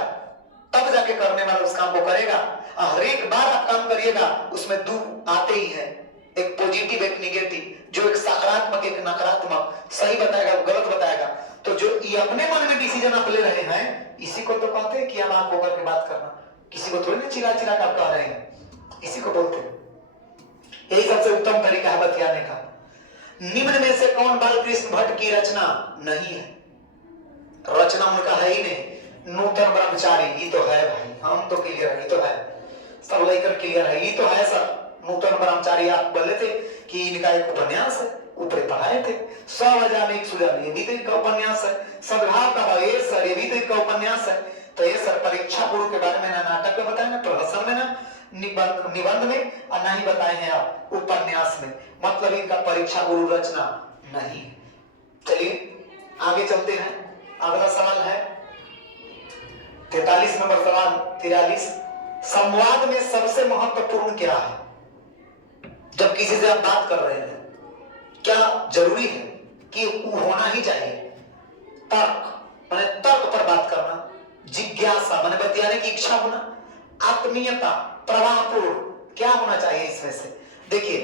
तब जाके करने वाला उस काम को करेगा। हर एक बार आप काम करिएगा उसमें दो आते ही है, एक पॉजिटिव एक निगेटिव, जो एक सकारात्मक एक नकारात्मक, सही बताएगा गलत बताएगा। तो जो ये अपने मन में डिसीजन आप ले रहे हैं, इसी को तो कहते हैं कि हम आप होकर के बात करना। किसी को थोड़ी ना चिरा चिरा कर कह रहे हैं, इसी को बोलते हैं। यही सबसे उत्तम तरीका है बतियाने का। निम्न में से कौन बालकृष्ण भट्ट की रचना नहीं है? रचना उनका है ही नहीं। नूतन ब्रह्मचारी, ये तो है भाई, हम तो क्लियर है, ये तो है, सब लेकर क्लियर है, ये तो है सर। नूतन ब्रह्मचारी आप बोले थे कि इनका एक उपन्यास है, ऊपर पढ़ाए थे। 100,000 एक सुझाव, ये भी तो इनका उपन्यास है। सद्भाव का भाव, ये सर ये भी तो इनका उपन्यास है। तो ये सर परीक्षा गुरु के बारे में ना नाटक में बताए, ना प्रहसन में, ना निबंध में, और ना ही बताए हैं आप उपन्यास में। मतलब इनका परीक्षा गुरु रचना नहीं है। चलिए आगे चलते हैं। अगला सवाल है 43 नंबर सवाल 43। संवाद में सबसे महत्वपूर्ण क्या है? जब किसी से आप बात कर रहे हैं, क्या जरूरी है कि वो होना ही चाहिए? तर्क माने तर्क पर बात करना, जिज्ञासा माने बतियाने की इच्छा होना, आत्मीयता, प्रवाहपूर्ण, क्या होना चाहिए इसमें से? देखिए,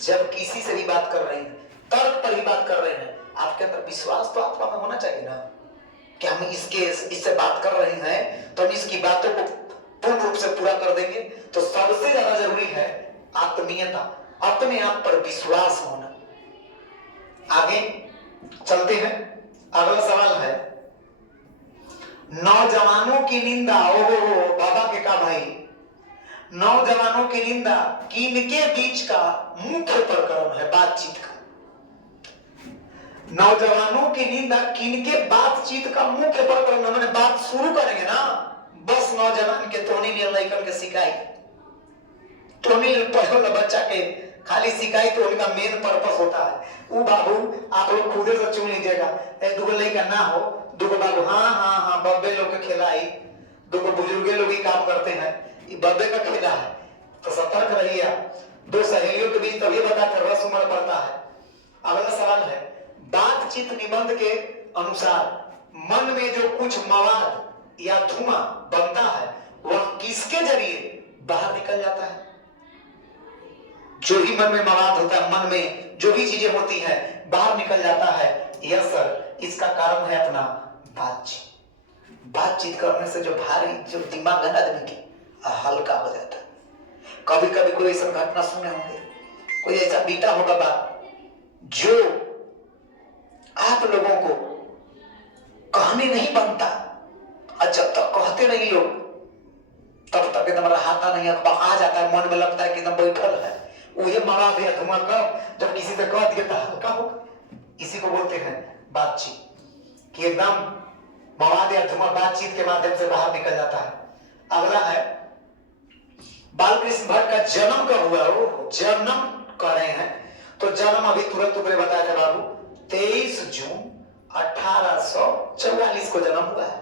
जब किसी से भी बात कर रहे हैं, तर्क पर ही बात कर रहे हैं, आपके अंदर विश्वास तो आत्मा में होना चाहिए ना कि हम इससे बात कर रहे हैं तो हम इसकी बातों को पूर्ण रूप से पूरा कर देंगे। तो सबसे ज्यादा जरूरी है आत्मीयता, अपने आप पर विश्वास होना। आगे चलते हैं, अगला सवाल है, नौजवानों की निंदा, ओहो बाबा के का भाई, नौजवानों की निंदा किनके बीच का मुख्य प्रकरण है बातचीत का? नौजवानों की निंदा किनके बातचीत का मुख्य प्रकरण है? मैंने बात शुरू करेंगे ना, बस नौजवान के टोनी ने लड़कन के सिखाई, टोनी पढ़ो बच्चा के खाली सिखाई तो उनका मेन पर्पस होता है। वो बाबू आप लोग खुदे से चुन लीजिएगा, दुगो लड़का ना हो, दुगो बाबू हाँ हाँ हाँ बब्बे लोग के खिलाई, दुगो बुजुर्गे लोग ही काम करते हैं, ये बब्बे का खेला है, तो सतर्क रहिए आप। दो सहेलियों के बीच तभी बताकर रस उमड़ पड़ता है। अगला सवाल है, बातचीत निबंध के अनुसार मन में जो कुछ मवाद या धुआं बनता है वह किसके जरिए बाहर निकल जाता है? जो भी मन में मवाद होता है, मन में जो भी चीजें होती है बाहर निकल जाता है। यस सर, इसका कारण है अपना बातचीत। बातचीत करने से जो भारी जो दिमाग है आदमी की हल्का हो जाता है। कभी कभी कोई ऐसा घटना सुने होंगे, कोई ऐसा बीता होगा बात जो आप लोगों को कहने नहीं बनता, और जब तक कहते नहीं लोग तब तक एकदम रहाता नहीं, आ जाता है, मन में लगता है कि एकदम बैठल है। वही मरा दिया धुआं कब जब किसी से कह दिया तो हल्का होगा। इसी को बोलते हैं बातचीत, कि एकदम मवाद या धुआं बातचीत के माध्यम से बाहर निकल जाता है। अगला है, बालकृष्ण भट्ट का जन्म कब हुआ? वो जन्म कर रहे हैं तो जन्म अभी तुरंत तुमने बताया था बाबू, 23 जून 1844 को जन्म हुआ है।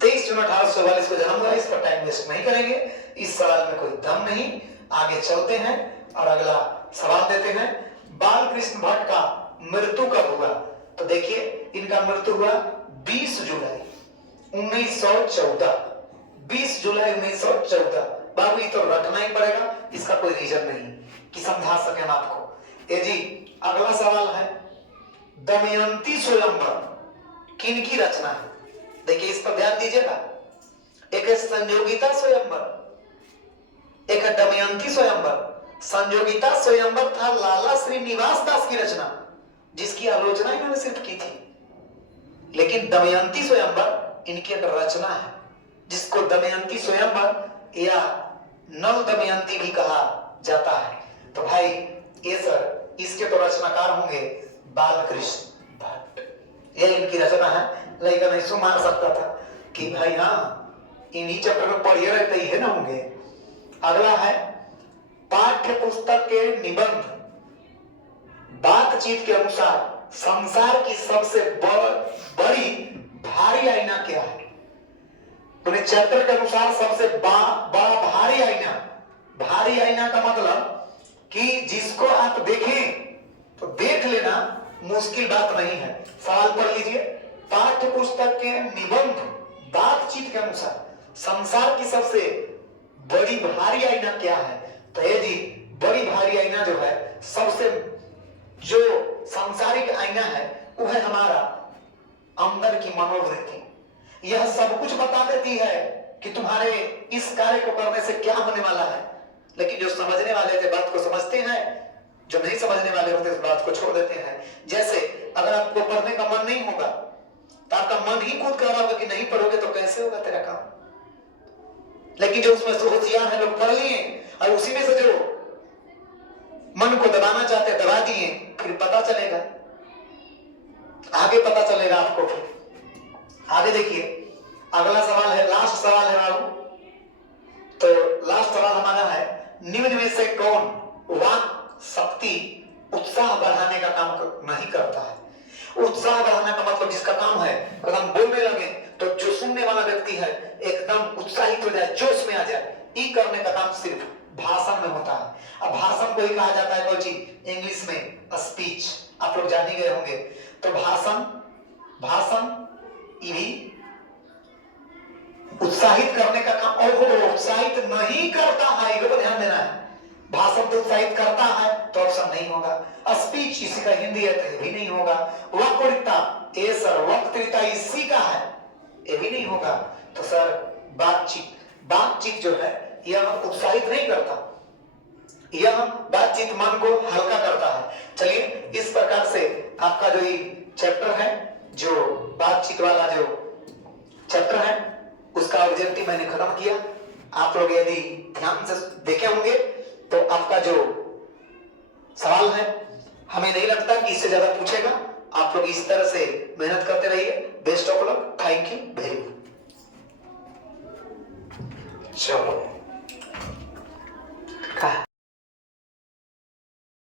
23 जून 1844 को जन्म हुआ है। इस पर टाइम वेस्ट नहीं करेंगे, इस सवाल में कोई दम नहीं। आगे चलते हैं और अगला सवाल देते हैं, बालकृष्ण भट्ट का मृत्यु कब हुआ? तो देखिए, इनका मृत्यु हुआ 20 जुलाई 1914। 20 जुलाई 1914। बाबू ये तो रखना ही पड़ेगा, इसका कोई रीजन नहीं कि समझा सके हम आपको। ए जी, अगला सवाल है, दमयंती स्वयंवर किनकी रचना है? देखिए इस पर ध्यान दीजिएगा, एक है संयोगिता स्वयंवर, एक है दमयंती स्वयंवर। संयोगिता स्वयंवर था लाला श्रीनिवास दास की रचना, जिसकी आलोचना इन्होंने सिर्फ की थी। लेकिन दमयंती स्वयंवर इनकी एक रचना है, जिसको दमयंती स्वयंवर या नल दमयंती भी कहा जाता है। तो भाई ये सर, इसके तो रचनाकार होंगे बालकृष्ण भट्ट, यह इनकी रचना है। लेकिन ऐसा मार सकता था कि भाई हाँ इन्हीं चैप्टर में पढ़िए रहते ही है ना होंगे। अगला है, पाठ्य पुस्तक के निबंध बातचीत के अनुसार संसार की सबसे बड़ी भारी आईना क्या है? तो चैप्टर के अनुसार सबसे बड़ा भारी आईना, भारी आईना का मतलब कि जिसको आप देखें तो देख लेना मुश्किल बात नहीं है। सवाल पढ़ लीजिए, पाठ्य पुस्तक के निबंध बातचीत के अनुसार संसार की सबसे बड़ी भारी आईना क्या है? तो ये जी, बड़ी भारी आईना जो है, सबसे जो सांसारिक आईना है वो है हमारा अंदर की मनोवृत्ति। यह सब कुछ बता देती है कि तुम्हारे इस कार्य को करने से क्या होने वाला है। लेकिन जो समझने वाले थे बात को समझते हैं, जो नहीं समझने वाले होते इस बात को छोड़ देते हैं। जैसे अगर आपको पढ़ने का मन नहीं होगा तो आपका मन ही खुद कह रहा होगा कि नहीं पढ़ोगे तो कैसे होगा तेरा काम। लेकिन जो उसमें से होशियार है लोग पढ़ लिए, और उसी में से जो मन को दबाना चाहते दबा दिए, फिर पता चलेगा, आगे पता चलेगा आपको। फिर आगे देखिए, अगला सवाल है, लास्ट सवाल है बाबू। तो लास्ट सवाल हमारा है, निम्न में से कौन वाक शक्ति उत्साह बढ़ाने का काम नहीं करता है? उत्साह बढ़ाने का मतलब जिसका काम है अगर हम बोलने लगे तो जो सुनने वाला व्यक्ति है एकदम उत्साहित हो जाए, जोश में आ जाए, ये करने का काम सिर्फ भाषण में होता है। अब भाषण को ही कहा जाता है कोई चीज, इंग्लिश में स्पीच, आप लोग जान ही गए होंगे। तो भाषण ये भी उत्साहित करने का काम, और वो उत्साहित नहीं करता है, ये पर ध्यान देना है। भाषण तो उत्साहित करता है तो ऑप्शन नहीं होगा। स्पीच इसी का हिंदी है तो ये भी नहीं होगा। वक्तृता, ये सर वक्तृता इसी का है, ये भी नहीं होगा। तो सर बातचीत, बातचीत जो है यह उत्साहित नहीं करता, यह बातचीत मन को हल्का करता है। चलिए इस प्रकार से आपका जो ये चैप्टर है, जो बातचीत वाला जो चैप्टर है, उसका ऑब्जेक्टिव मैंने खत्म किया। आप लोग यदि ध्यान से देखे होंगे तो आपका जो सवाल है, हमें नहीं लगता कि इससे ज्यादा पूछेगा। आप लोग इस तरह से मेहनत